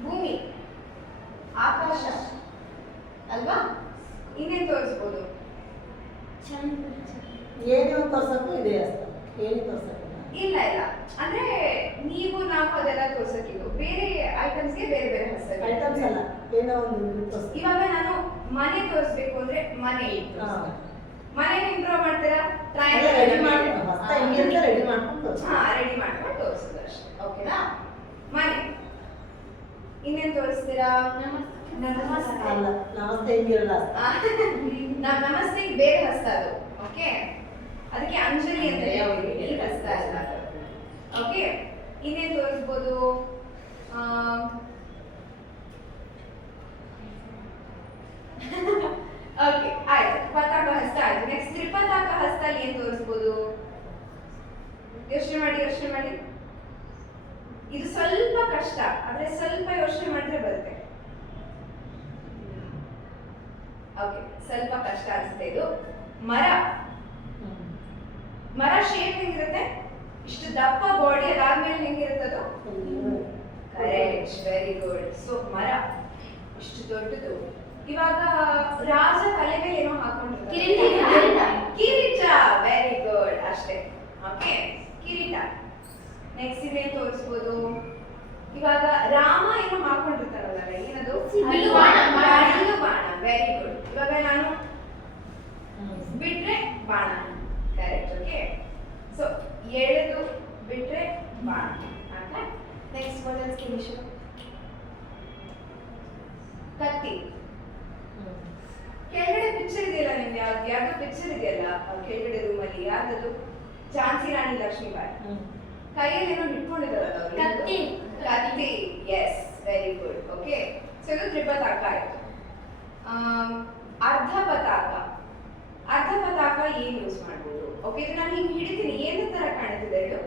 ಭೂಮಿ, ಆಕಾಶ ಅಲ್ವಾ? ಇನ್ನೇನು ತೋರಿಸ್ಬೋದು? ಏನು ತೋರ್ಸಕ್ಕೂ ಇದೆ ಅಷ್ಟೇ, ಏನು ತೋರ್ಸಕ್ಕಿಲ್ಲ. ಇಲ್ಲ ಇಲ್ಲ, ಅಂದ್ರೆ ನೀವು ನಾವು ಅದೆಲ್ಲ ತೋರ್ಸಕ್ಕಿದ್ದು ಬೇರೆ ಐಟಮ್ಸ್ಗೆ ಬೇರೆ ಬೇರೆ ಹೆಸರು. ಐಟಮ್ಸ್ ಅಲ್ಲ, ಏನೋ ಒಂದು ತೋರ್ಸ. ಇವಾಗ ನಾನು ಮನೆ ತೋರಿಸ್ಬೇಕು ಅಂದ್ರೆ ಮನೆ. ಮನೆ ಇಂಪ್ರೂವ್ ಮಾಡ್ತೀರಾ? ರೆಡಿ ಮಾಡ್ಕೊಂಡು ಹೊಸ ಇಂಗಿಂದ ರೆಡಿ ಮಾಡ್ಕೊಂಡು ತೋರ್ಸ. ರೆಡಿ ಮಾಡ್ಕೊಂಡು ತೋರಿಸೋದು ಅಷ್ಟೇ. ಓಕೆನಾ? ಮನೆ. ಇನ್ನೇನು ತೋರಿಸ್ತೀರಾ? ನಮಸ್ತೆ. ಅಲ್ಲ, ನಮಸ್ತೆ ಹಿಂಗಿರಲ್ಲ. ನಮ್ಮ ನಮಸ್ತೆಗೆ ಬೇರೆ ಹಸ್ತ ಅದು. ಓಕೆ, ಅದಕ್ಕೆ ಅಂಜಲಿ ಅಂತ ಈ ಹಸ್ತ ಅಲ್ಲ. ಓಕೆ, ಇನ್ನೇನು ತೋರಿಸ್ಬೋದು? ಓಕೆ, ಆಯ್ತು. ಪತಾಕ ಹಸ್ತ ಆಯ್ತು. ನೆಕ್ಸ್ಟ್ ತ್ರಿಪತಾಕ ಹಸ್ತ ಅಲ್ಲಿ ಏನ್ ತೋರಿಸ್ಬೋದು? ಯೋಚನೆ ಮಾಡಿ, ಯೋಚನೆ ಮಾಡಿ. ಇದು ಸ್ವಲ್ಪ ಕಷ್ಟ, ಆದ್ರೆ ಸ್ವಲ್ಪ ಯೋಚನೆ ಮಾಡಿದ್ರೆ ಬರುತ್ತೆ. ಓಕೆ, ಸ್ವಲ್ಪ ಕಷ್ಟ ಅನ್ಸುತ್ತೆ ಇದು. ಮರ. ಮರ ಶೇಪ್ ಹೆಂಗಿರುತ್ತೆ? ಇಷ್ಟು ದಪ್ಪ ಬಾಡಿ, ಅದಾದ್ಮೇಲೆ ಹೆಂಗಿರುತ್ತದು? Correct, very good. ಸೊ ಮರ ಇಷ್ಟು ದೊಡ್ಡದು. ಇವಾಗ ರಾಜ ತಲೆ ಮೇಲೆ ಏನೋ ಹಾಕೊಂಡಿರ್ತಾರೆ. ಕಿರೀಟ. ವೆರಿ ಗುಡ್, ಅಷ್ಟೇ. ಓಕೆ, ಕಿರೀಟ. ನೆಕ್ಸ್ಟ್ ಇನ್ನೇನು ತೋರಿಸ್ಬೋದು? ಇವಾಗ ರಾಮ ಏನೋ ಹಾಕೊಂಡಿರ್ತಾರಲ್ಲ, ಏನದು? ಬಿಲ್ಲು ಬಾಣ. Very good. ಇವಾಗ ನಾನು ಬಿಟ್ರೆ ಬಾಣ. ಕರೆಕ್ಟ್. ಓಕೆ, ಸೊ ಎಳೆದು ಬಿಟ್ರೆ ಬಾಣ. Okay, next what else? ಕತ್ತಿ. ಕೆಳಗಡೆ ಪಿಕ್ಚರ್ ಇದೆಯಲ್ಲ ನಿಮ್ಗೆ, ಯಾವ್ದು ಪಿಕ್ಚರ್ ಇದೆಯಲ್ಲ ಕೆಳಗಡೆ ರೂಮಲ್ಲಿ, ಯಾವ್ದದು? ಝಾನ್ಸಿ ರಾಣಿ ಲಕ್ಷ್ಮೀಬಾಯಿ ಕೈಯಲ್ಲಿ ಏನೋ ಇಟ್ಕೊಂಡಿದಾರಲ್ಲ ಅವರು. ಕತ್ತಿ. ಕತ್ತಿ. Yes, very good. Okay, so ಇದು ತ್ರಿಪತಾಕ ಆಯ್ತು. ಅರ್ಧ ಪತಾಕ. ಅರ್ಧ ಪತಾಕ ಏನ್ ಯೂಸ್ ಮಾಡ್ಬೋದು? ಓಕೆ, ಇದು ನಾನು ಹಿಂಗೆ ಹಿಡಿತೀನಿ, ಏನು ತರ ಕಾಣ್ತಿದೆ ಇದು?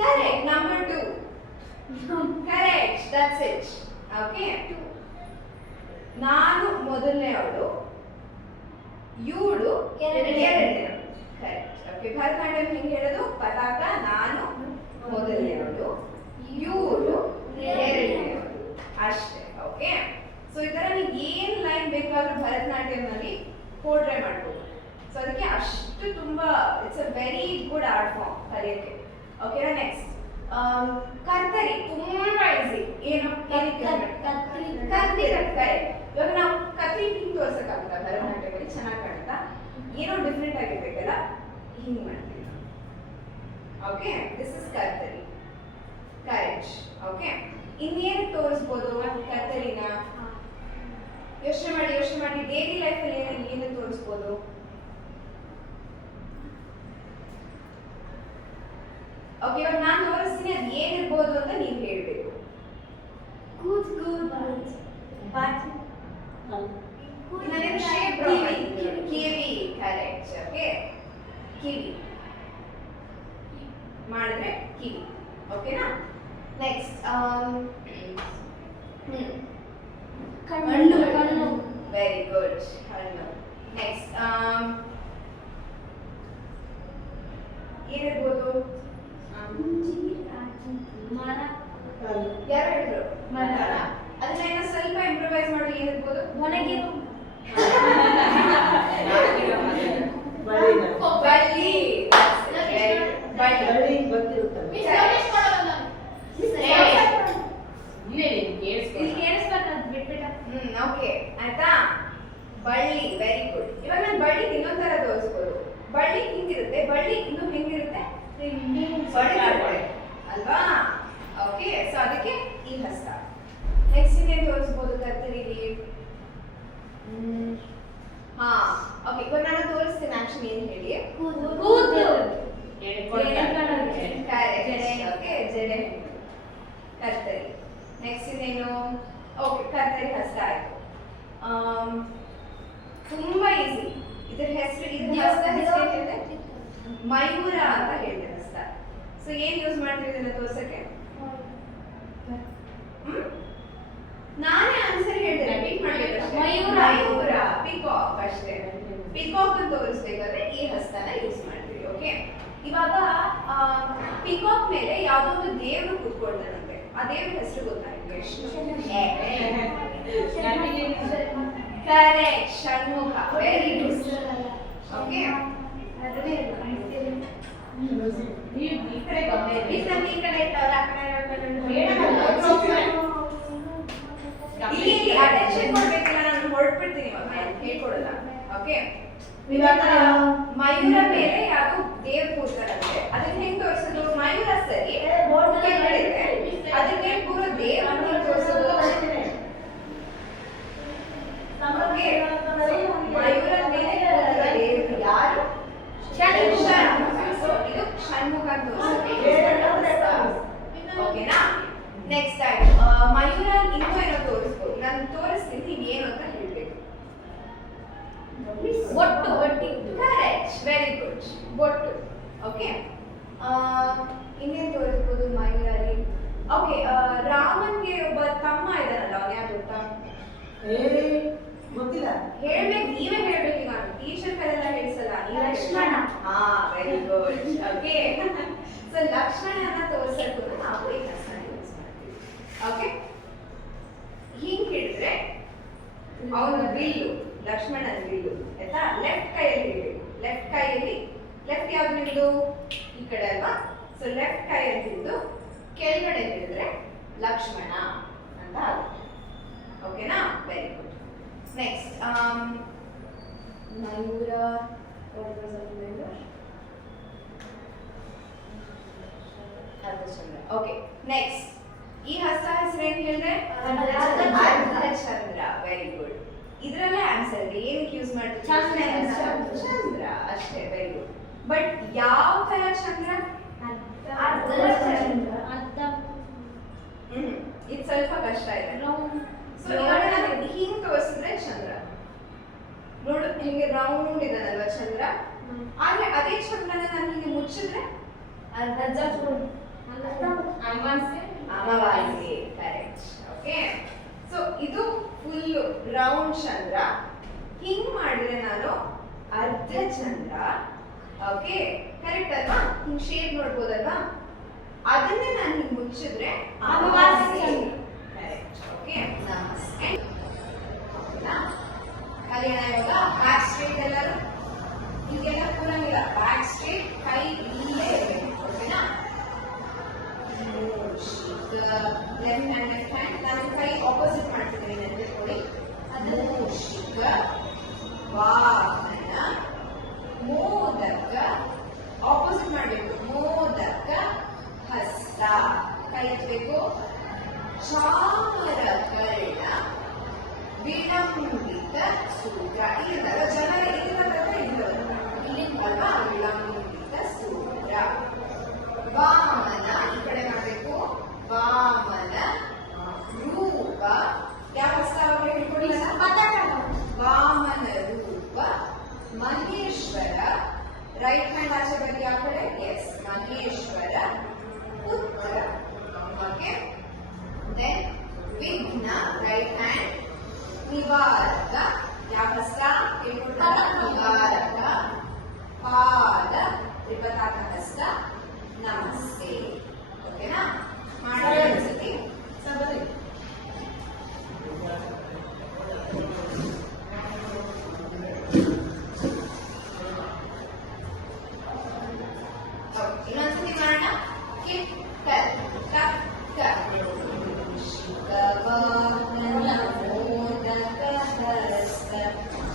Correct, number 2. Correct, that's it. Okay, ನಾನು ಮೊದಲನೇ ಅವಳು, ಇವಳು ಎರಡನೇ. ಕರೆಕ್ಟ್. ಓಕೆ, ಭರತನಾಟ್ಯಂ ಹೆಂಗೆ ಹೇಳೋದು? ಪತಾಕ ನಾನು ಮೊದಲನೇ ಅವಳು, ಇವಳು ಎರಡನೇವಳು, ಅಷ್ಟೇ. ಓಕೆ, ಸೊ ಈ ತರ ನೀವು ಏನ್ ಲೈನ್ ಬೇಕಾದ್ರೂ ಭರತನಾಟ್ಯಂ ಅಲ್ಲಿ ಪೋರ್ಟ್ರೇ ಮಾಡ್ಬೋದು. ಸೊ ಅದಕ್ಕೆ ಅಷ್ಟು ತುಂಬಾ it's a very good art form ಕಲಿಯೋಕ್ಕೆ. ಓಕೆನಾ? ನೆಕ್ಸ್ಟ್ ಕರ್ತರಿ ತುಂಬಾ ಈಸಿ. ಏನು ಕತ್ತಿ. ಕರೆಕ್ಟ್. ಇವಾಗ ನಾವು ಕತ್ತಿ ಹಿಂಗ್ ತೋರ್ಸಕ್ಕಾಗುತ್ತಾ ಭರತನಾಟ್ಯದಲ್ಲಿ? ಚೆನ್ನಾಗಿ ಕಾಣುತ್ತಾ? ಏನೋ ಡಿಫ್ರೆಂಟ್ ಆಗಿರ್ಬೇಕಲ್ಲ, ಹಿಂಗ್ ಮಾಡ್ತೀವಿ. ಓಕೆ, ದಿಸ್ ಇಸ್ ಕರ್ತರಿ. ಕರೆಕ್ಟ್. ಓಕೆ, ಇನ್ನೇನು ತೋರಿಸ್ಬೋದು ಕತ್ತರಿನ? ಯೋಚನೆ ಮಾಡಿ ಡೈಲಿ ಲೈಫ್ ಅಲ್ಲಿ ಏನು ತೋರಿಸ್ಬೋದು? ಓಕೆ, ಇವಾಗ ನಾನು ತೋರಿಸ್ತೀನಿ, ಅದು ಏನಿರ್ಬೋದು ಅಂತ ನೀವು ಹೇಳ್ಬೇಕು. ಕಿವಿ. ಕರೆಕ್ಟ್. ಓಕೆ, ಕಿವಿ ಮಾಡಿದ್ರೆ ಕಿವಿ. ಓಕೆನಾ? ನೆಕ್ಸ್ಟ್ ಕಣ್ಣು. ವೆರಿ ಗುಡ್, ಕಣ್ಣು. ನೆಕ್ಸ್ಟ್ ಏನಿರ್ಬೋದು? ಯಾರು ಹೇಳಿದ್ರು? ಅದನ್ನ ಏನೋ ಸ್ವಲ್ಪ ಇಂಪ್ರೂವೈಸ್ ಮಾಡಿ ಏನಿರ್ಬೋದು? ಬಳ್ಳಿ. ಬಳ್ಳಿ. ಬಳ್ಳಿ ಗೊತ್ತಿರುತ್ತಲ್ಲ. ಓಕೆ, ಆಯ್ತಾ? ಬಳ್ಳಿ. Very good. ಇವಾಗ ನಾನು ಬಳ್ಳಿ ಇನ್ನೊಂದ್ ತರ ತೋರಿಸ್ಬೋದು. ಬಳ್ಳಿ ಹಿಂಗಿರುತ್ತೆ, ಬಳ್ಳಿ ಇನ್ನು ಹೆಂಗಿರುತ್ತೆ? ಬಳ್ಳಿ ಅಲ್ವಾ? ಓಕೆ, ಸೊ ಅದಕ್ಕೆ ಈ ಹಸ್ತ. ನೆಕ್ಸ್ಟ್ ಇನ್ನೇನು ತೋರಿಸ್ಬೋದು ಕತ್ತರಿಲಿ? ಹಾ, ಓಕೆ, ಇವಾಗ ನಾನು ತೋರಿಸ್ತೀನಿ ಆಕ್ಷನ್ ಏನು ಹೇಳಿ. ಕರೆಕ್ಟ್. ಓಕೆ, ಜಡೆ ಕತ್ತರಿ. ನೆಕ್ಸ್ಟ್ ಇನ್ನೇನು? ಓಕೆ, ಕತ್ತರಿ ಹಸ್ತ ಆಯ್ತು. ತುಂಬಾ ಈಸಿ. ಇದ್ರ ಹೆಸರು, ಇದು ಹಸ್ತ ಹೆಸರು ಏನಿದೆ? ಮಯೂರ ಅಂತ ಹೇಳ್ತಾರೆ ಹಸ್ತ. ಸೊ ಏನ್ ಯೂಸ್ ಮಾಡ್ತೀವಿ ಇದನ್ನ ತೋರ್ಸಕ್ಕೆ? ನಾನೇ ಆನ್ಸರ್ ಹೇಳಿದೆ, ರಿಪೀಟ್ ಮಾಡ್ಬೇಕಷ್ಟೇ. ಮಯೂರ, ಪಿಕಾಕ್ ಅಷ್ಟೇ. ಪಿಕಾಕ್ ಅಂತ ತೋರಿಸ್ಬೇಕಾದ್ರೆ ಈ ಹಸ್ತನ ಯೂಸ್ ಮಾಡ್ತೀವಿ. ಓಕೆ, ಇವಾಗ ಪಿಕಾಕ್ ಮೇಲೆ ಯಾವ್ದೋ ಒಂದು ದೇವರು ಕೂತ್ಕೊಳ್ತಾನಂತೆ. ಆ ದೇವ್ರ ಹೆಸರು ಗೊತ್ತಾ ನಿಮ್ಗೆ? Correct, Shanmukha. Very good. Okay, ಈ ಕಡೆ ಇಟ್ಟವ್ರ ಆ ಕಡೆ ಇಲ್ಲಿ ಅಟೆನ್ಷನ್ ಕೊಡ್ಬೇಕಿಲ್ಲ, ನಾನು ಹೊರಟ್ಬಿಡ್ತೀನಿ ಇವಾಗ, ನಾನು ಹೇಳ್ಕೊಡಲ್ಲ. ಓಕೆ, ಇವಾಗ ಮಯೂರ ಮೇಲೆ ಯಾವ್ದು ದೇವ್ರು ಕೂರ್ತಾರಂತೆ. ಅದನ್ನ ಹೆಂಗ್ ತೋರಿಸೋದು? ಮಯೂರ ಸರಿ ಕೆಳಗಡೆ, ಅದಕ್ಕೆ ಪೂರ ದೇವ್ರನ್ನ ತೋರಿಸೋದು. ಮಯೂರ ಮೇಲೆ ದೇವ್ರು ಯಾರು? ಷಣ್ಮುಖ. ಸೊ ಇದು ಷಣ್ಮುಖ ತೋರಿಸೋಕೆ. ಓಕೆನಾ? ನೆಕ್ಸ್ಟ್ ಆಯ್ತು. ಮಯೂರ ಇನ್ನೂ ಏನೋ ತೋರಿಸ್ಬೋದು. ನಾನು ತೋರಿಸ್ತೀನಿ, ನೀವು ಏನು ಅಂತ ಹೇಳ್ಬೇಕು. ಬೊಟ್ಟು. Correct, very good. ಬೊಟ್ಟು. ಓಕೆ, ಇನ್ನೇನು ತೋರಿಸ್ಬೋದು ಮಯೂರಲ್ಲಿ? ಓಕೆ, ರಾಮನ್ಗೆ ಒಬ್ಬ ತಮ್ಮ ಇದ್ದಾನಲ್ಲ, ಅವನ ಯಾರು ಗೊತ್ತಾ? ಗೊತ್ತಿಲ್ಲ. ಹೇಳ್ಬೇಕು, ನೀವೇ ಹೇಳ್ಬೇಕು. ನಾನು ಟೀಚರ್ ಕರೆಲ್ಲ ಹೇಳ್ಸಲ್ಲ. ಲಕ್ಷ್ಮಣ. ಹಾ, ವೆರಿ ಗುಡ್. ಓಕೆ, ಸೊ ಲಕ್ಷ್ಮಣನ ತೋರ್ಸಕ್ಕೂ ನಾವು ಈ ಹಸ್ತನ ಯೂಸ್ ಮಾಡ್ತೀವಿ. ಓಕೆ, ಹಿಂಗ್ ಹಿಡಿದ್ರೆ ಅವನ ಬಿಲ್ಲು, ಲಕ್ಷ್ಮಣನ ಬಿಲ್ಲು ಆಯ್ತಾ? ಲೆಫ್ಟ್ ಕೈಯಲ್ಲಿ ಹಿಡಿಬೇಕು. ಲೆಫ್ಟ್ ಕೈಯಲ್ಲಿ, ಲೆಫ್ಟ್ ಯಾವ್ದು ನಿಮ್ದು? ಈ ಕಡೆ ಅಲ್ವಾ? ಸೊ ಲೆಫ್ಟ್ ಕೈಯಲ್ಲಿ ಹಿಡಿದು ಕೆಳಗಡೆ ಹಿಡಿದ್ರೆ ಲಕ್ಷ್ಮಣ ಅಂತ ಆಗುತ್ತೆ. ಓಕೆನಾ? Very good. ನೆಕ್ಸ್ಟ್ ಮಯೂರ. ಓಕೆ, ನೆಕ್ಸ್ಟ್ ಈ ಹಸ್ತ ಹೆಸರು ಏನ್ ಹೇಳಿದ್ರೆ? ಅರ್ಧಚಂದ್ರ. Very good. ಇದ್ರಲ್ಲೇ ಆನ್ಸರ್ ಇದೆ. ಏನಕ್ಕೆ ಯೂಸ್ ಮಾಡ್ತೀವಿ? ಚಂದ್ರ ಅಷ್ಟೇ. Very good. ಬಟ್ ಯಾವ ತರ ಚಂದ್ರ? ಇದು ಸ್ವಲ್ಪ ಕಷ್ಟ ಇದೆ. ಸೊ ಇವಾಗ ನಾನು ಹಿಂಗ್ ತೋರಿಸಿದ್ರೆ ಚಂದ್ರ ನೋಡು, ಹಿಂಗೆ ರೌಂಡ್ ಇದನ್ನಲ್ವಾ ಚಂದ್ರ. ಆದ್ರೆ ಅದೇ ಚಂದ್ರನ ನಾನು ಹಿಂಗೆ ಮುಚ್ಚಿದ್ರೆ ಅಮಾವಾಸ್ಯೆ. ಕರೆಕ್ಟ್. ಓಕೆ, ಸೊ ಇದು ಫುಲ್ ರೌಂಡ್ ಚಂದ್ರ. ಹಿಂಗ್ ಮಾಡಿದ್ರೆ ನಾನು ಅರ್ಧ ಚಂದ್ರ. ಓಕೆ, ಕರೆಕ್ಟ್ ಅಲ್ವಾ? ಹಿಂಗ್ ಶೇಪ್ ನೋಡ್ಬೋದಲ್ವಾ? ಅದನ್ನೇ ನಾನು ಹಿಂಗ್ ಮುಚ್ಚಿದ್ರೆ ಅಮಾವಾಸ್ಯೆ. ಕರೆಕ್ಟ್. ಓಕೆ, ನಮಸ್ತೆ. ಕಲಿಯೋಣ ಇವಾಗ ಬ್ಯಾಕ್ ಸ್ಟ್ರೇಟ್. ಎಲ್ಲರೂ ಹೀಗೆಲ್ಲ ಕೂರಂಗಿಲ್ಲ. ಬ್ಯಾಕ್ ಸ್ಟ್ರೇಟ್, ಕೈ ಇಲ್ಲೇ ಇರಬೇಕು. ಓಕೆನಾ? ಲೆಫ್ಟ್ ಹ್ಯಾಂಡ್ ನಾನು ಕೈ ಆಪೋಸಿಟ್ ಮಾಡ್ತಿದ್ದೀನಿ, ನೆನಪಿಟ್ಕೊಳ್ಳಿ. ಅದು ಮೂಷಿಕ ವಾಹನ ಮೋದಕ. ಆಪೋಸಿಟ್ ಮಾಡಬೇಕು. ಮೋದಕ ಹಸ್ತ. ಕೈ ಎತ್ತಬೇಕು. ಚಾಮರ ಕರ್ಣ ವಿಳಂಬಿತ ಸೂತ್ರ. ಇಲ್ಲದಲ್ಲ, ಜನರ ಇಲ್ಲದಲ್ಲ, ಇಲ್ಲಿಂದಲ್ವಾ? ವಿಳಂಬಿತ ಸೂತ್ರ. ವಾಮನ ಈ ಕಡೆ ಮಾಡಬೇಕು. ವಾಮನ ರೂಪ. ಯಾವ ಹಸ್ತ ಅವ್ರಿಗೆ ಹೇಳ್ಕೊಡಿಲ್ಲ? ವಾಮನ ರೂಪ ಮಹೇಶ್ವರ. ರೈಟ್ ಹ್ಯಾಂಡ್ ಆಚೆ ಬನ್ನಿ ಆ ಕಡೆ. ಎಸ್, ಮಹೇಶ್ವರ ಪುತ್ರ. ಓಕೆ, ದೆನ್ ವಿಘ್ನ. Right hand. ನಿವಾರಕ. ಯಾವ ಹಸ್ತ ಹೇಳ್ಕೊಡ್ತಾರ? ನಿವಾರಕ. ಪಾದ ತ್ರಿಪತಾಕ ಹಸ್ತ. ನಮಸ್ತೆ. ಓಕೆನಾ? ಮಾಡಿ ಅನ್ಸುತ್ತೆ. ಸರಿ. ಇನ್ನೊಂದ್ಸತಿ ಮಾಡೋಣ. ಕಿಟ್ ಕಟ್ ಕಟ್ ಕಟ್. ಶಿವವಾಹನ ಮೋದಕ ಹಸ್ತ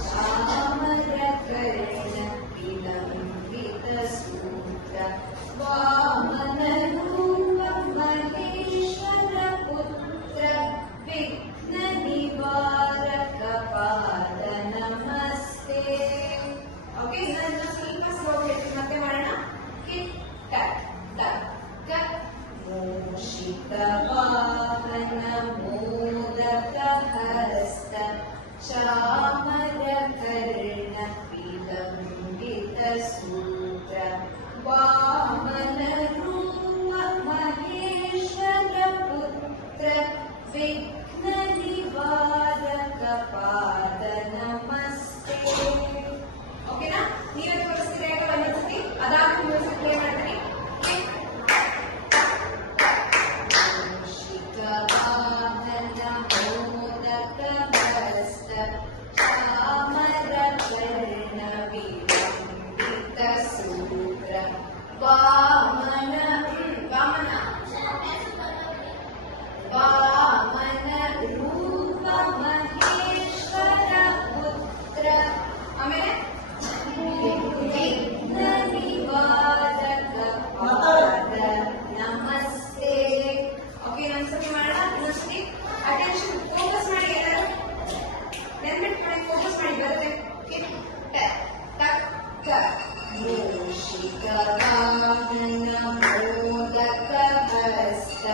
ಚಾಮರ ಕರ್ಣ ವಿಳಂಬಿತ ಸೂತ್ರ. ವಾಮನ ರೂಪ ಮಹೇಶ್ವರ ಪುತ್ರ ವಿಘ್ನ ನಿವಾರಕ ಪಾದ ನಮಸ್ತೆ. ಓಕೆ, ಇದನ್ನ ಸ್ವಲ್ಪ ಸ್ಲೋ ಹೇಳ್ತೀನಿ. ಮತ್ತೆ ಮಾಡೋಣ. ಕಿಟ್ ಕಟ್ ಕಟ್ ಕಟ್. ಮೂಷಿಕ ವಾಹನ ಮೋದಕ ಹಸ್ತ ಚಾಮರ ಕರ್ಣ ವಿಳಂಬಿತ ಸೂತ್ರ. ವಾಮನ ರೂಪ ಮಹೇಶ್ವರ ಪುತ್ರ ವಿಘ್ನ ನಿವಾರಕ ಪಾದ ನಮಸ್ತೆ. ಓಕೆನಾ? ನೀವೇ ತೋರಿಸ್ತೀರಿ ಯಾಕೆ ಒಂದೊಂದ್ಸತಿ? ಅದಾದ್ರೂ ಮ್ಯೂಸಿಕ್ ಪ್ಲೇ ಮಾಡ್ತೀನಿ. ಮೂಷಿಕ ವಾಹನ ಮೋದಕ ಹಸ್ತ ಚಾಮರ ಕರ್ಣ ವಿಳಂಬಿತ ಸೂತ್ರ. ವಾಮನ ವಾಮನ ವಾಮನ ರೂಪ ಮಹೇಶ್ವರ ಪುತ್ರ. ಆಮೇಲೆ ವಿಘ್ನ ನಿವಾರಕ ಪಾದ ನಮಸ್ತೆ. ಓಕೆ, ಇನ್ನೊಂದ್ಸತಿ ಮಾಡೋಣ. ಇನ್ನೊಂದ್ಸತಿ ಅಟೆನ್ಷನ್ ಫೋಕಸ್ ಮಾಡಿ. ಎಲ್ಲರೂ ನೆನ್ಪಿಟ್ಕೊಳ್ಳಿ, ಫೋಕಸ್ ಮಾಡಿ. ಬರುತ್ತೆ. ಕಿಟ್ ಟಕ್ ಟಕ್ ಟಕ್. ಮೂಷಿಕ ವಾಹನ ಮೋದಕ ಹಸ್ತ